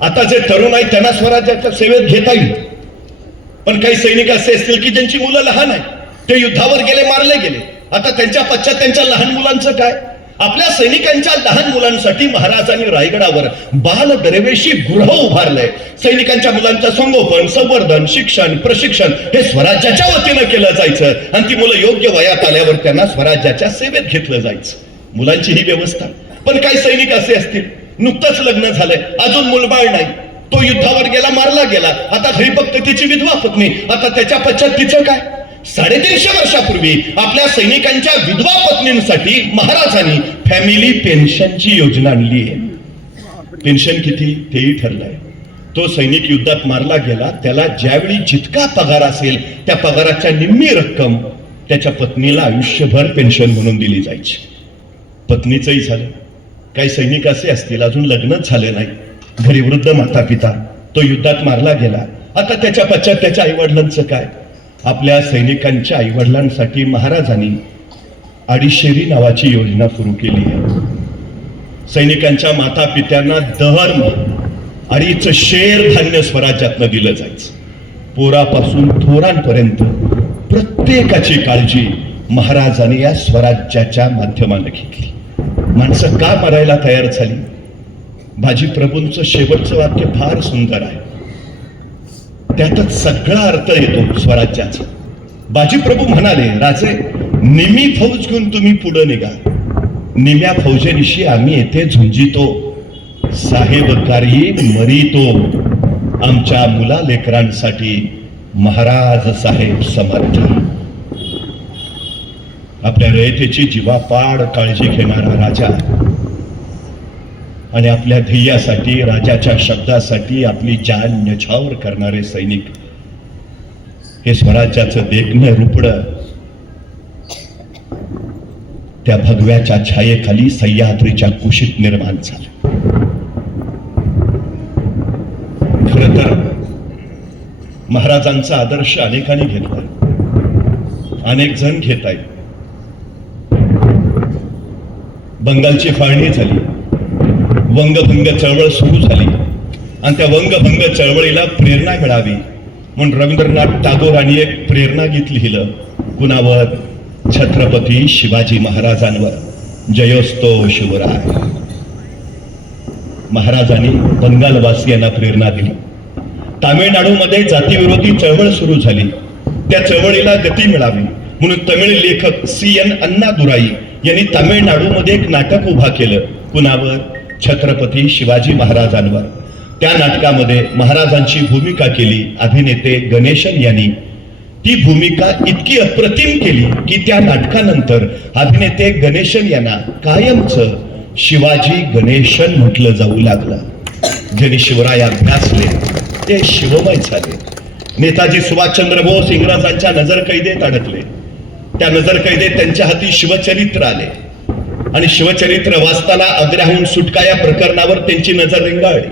आता जे तरुण आहेत त्यांना स्वराज्याच्या सेवेत घेता येईल, पण काही सैनिक असे असतील की ज्यांची मुलं लहान आहेत, ते युद्धावर गेले, मारले गेले. आता त्यांच्या पश्चात त्यांच्या लहान मुलांचं काय? आपल्या सैनिकांच्या लहान मुलांसाठी महाराजांनी रायगडावर बाल दरवेशी गृह उभारलंय. सैनिकांच्या मुलांचं संगोपन, संवर्धन, शिक्षण, प्रशिक्षण हे स्वराज्याच्या वतीनं केलं जायचं आणि ती मुलं योग्य वयात आल्यावर त्यांना स्वराज्याच्या सेवेत घेतलं जायचं. मुलांची ही व्यवस्था. पण काही सैनिक असे असतील, नुकतंच लग्न झालंय, अजून मुलबाळ नाही, तो युद्धावर गेला, मारला गेला, आता घरी फक्त तिची विधवा पत्नी. आता त्याच्या पश्चात तिचं काय? 350 वर्षापूर्वी आपल्या सैनिकांच्या विधवा पत्नींसाठी महाराजांनी फॅमिली पेन्शनची योजना आणली आहे. पेन्शन किती तेही ठरलंय. तो सैनिक युद्धात मारला गेला, त्याला ज्यावेळी जितका पगार असेल त्या पगाराच्या निम्मी रक्कम त्याच्या पत्नीला आयुष्यभर पेन्शन म्हणून दिली जायची. पत्नीचंही झालं. काही सैनिक असे असतील अजून लग्नच झाले नाही, घरी वृद्ध माता पिता, तो युद्धात मारला गेला, आता त्याच्या पश्चात त्याच्या आईवडिलांचं काय? आपल्या सैनिकांच्या आईवडिलांसाठी महाराजांनी अडीशेरी नावाची योजना सुरू केली आहे. सैनिकांच्या माता पित्यांना दहन 2.5 शेर धान्य स्वराज्यातनं दिलं जायचं. पोरापासून थोरांपर्यंत प्रत्येकाची काळजी महाराजांनी या स्वराज्याच्या माध्यमाने घेतली. माणसं का मरायला तयार झाली? बाजीप्रभूंचं शेवटचं वाक्य फार सुंदर आहे. त्यातच सगळा अर्थ येतो स्वराज्याचा. बाजीप्रभू म्हणाले, राजे, निमी फौज घेऊन तुम्ही पुढे निघा. निम्या फौजेनिशी आम्ही येथे झुंजितो. साहेबकारी मरितो. आमच्या मुला लेकरांसाठी महाराज साहेब समर्थ. आपल्या रयतेची जीवापाड काळजी घेणारा राजा आणि आपल्या ध्येयासाठी, राजाच्या शब्दासाठी आपली जान न्यछावर करणारे सैनिक, हे स्वराज्याचं देखणं रुपडं त्या भगव्याच्या छायेखाली सह्याद्रीच्या कुशीत निर्माण झालं. खरं तर महाराजांचा आदर्श अनेकांनी घेतला, अनेक जण घेत आहेत. बंगालची फाळणी झाली, वंगभंग चळवळ सुरू झाली आणि त्या वंगभंग चळवळीला प्रेरणा मिळावी म्हणून रवींद्रनाथ टागोरांनी एक प्रेरणा गीत लिहिलं. कुणावर? छत्रपती शिवाजी महाराजांवर. जयोस्तो शिवराय. महाराजांनी बंगालवासियांना प्रेरणा दिली. तामिळनाडूमध्ये जातीविरोधी चळवळ सुरू झाली. त्या चळवळीला गती मिळावी म्हणून तमिळ लेखक CN अण्णादुराई यांनी तामिळनाडूमध्ये एक नाटक उभा केलं. कुणावर? छत्रपती शिवाजी महाराजांवर. त्या नाटकामध्ये महाराजांची भूमिका केली अभिनेते गणेशन यांनी. ती भूमिका इतकी अप्रतिम केली की त्या नाटकानंतर अभिनेते गणेशन यांना कायमचं शिवाजी गणेशन म्हटलं जाऊ लागलं. ज्यांनी शिवराय अभ्यासले ते शिवमय झाले. नेताजी सुभाषचंद्र बोस इंग्रजांच्या नजरकैदेत अडकले. त्या नजरकैदेत त्यांच्या हाती शिवचरित्र आले आणि शिवचरित्र वाचताना आग्र्याहून सुटका या प्रकरणावर त्यांची नजर रेंगाळली.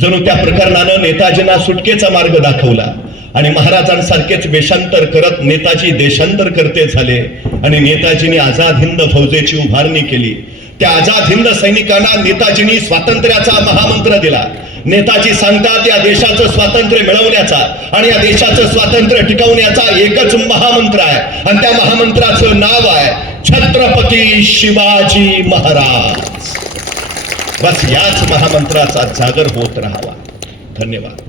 जणू त्या प्रकरणानं नेताजींना सुटकेचा मार्ग दाखवला आणि महाराजांसारखेच वेषांतर करत नेताजी देशांतर करते झाले आणि नेताजींनी आझाद हिंद फौजेची उभारणी केली. त्या आझाद हिंद सैनिकांना नेताजींनी स्वातंत्र्याचा महामंत्र दिला. नेताजी सांगतात या देशाचं स्वातंत्र्य मिळवण्याचा आणि या देशाचं स्वातंत्र्य टिकवण्याचा एकच महामंत्र आहे आणि त्या महामंत्राचं नाव आहे छत्रपती शिवाजी महाराज. बस याच महामंत्राचा जागर होत राहावा. धन्यवाद.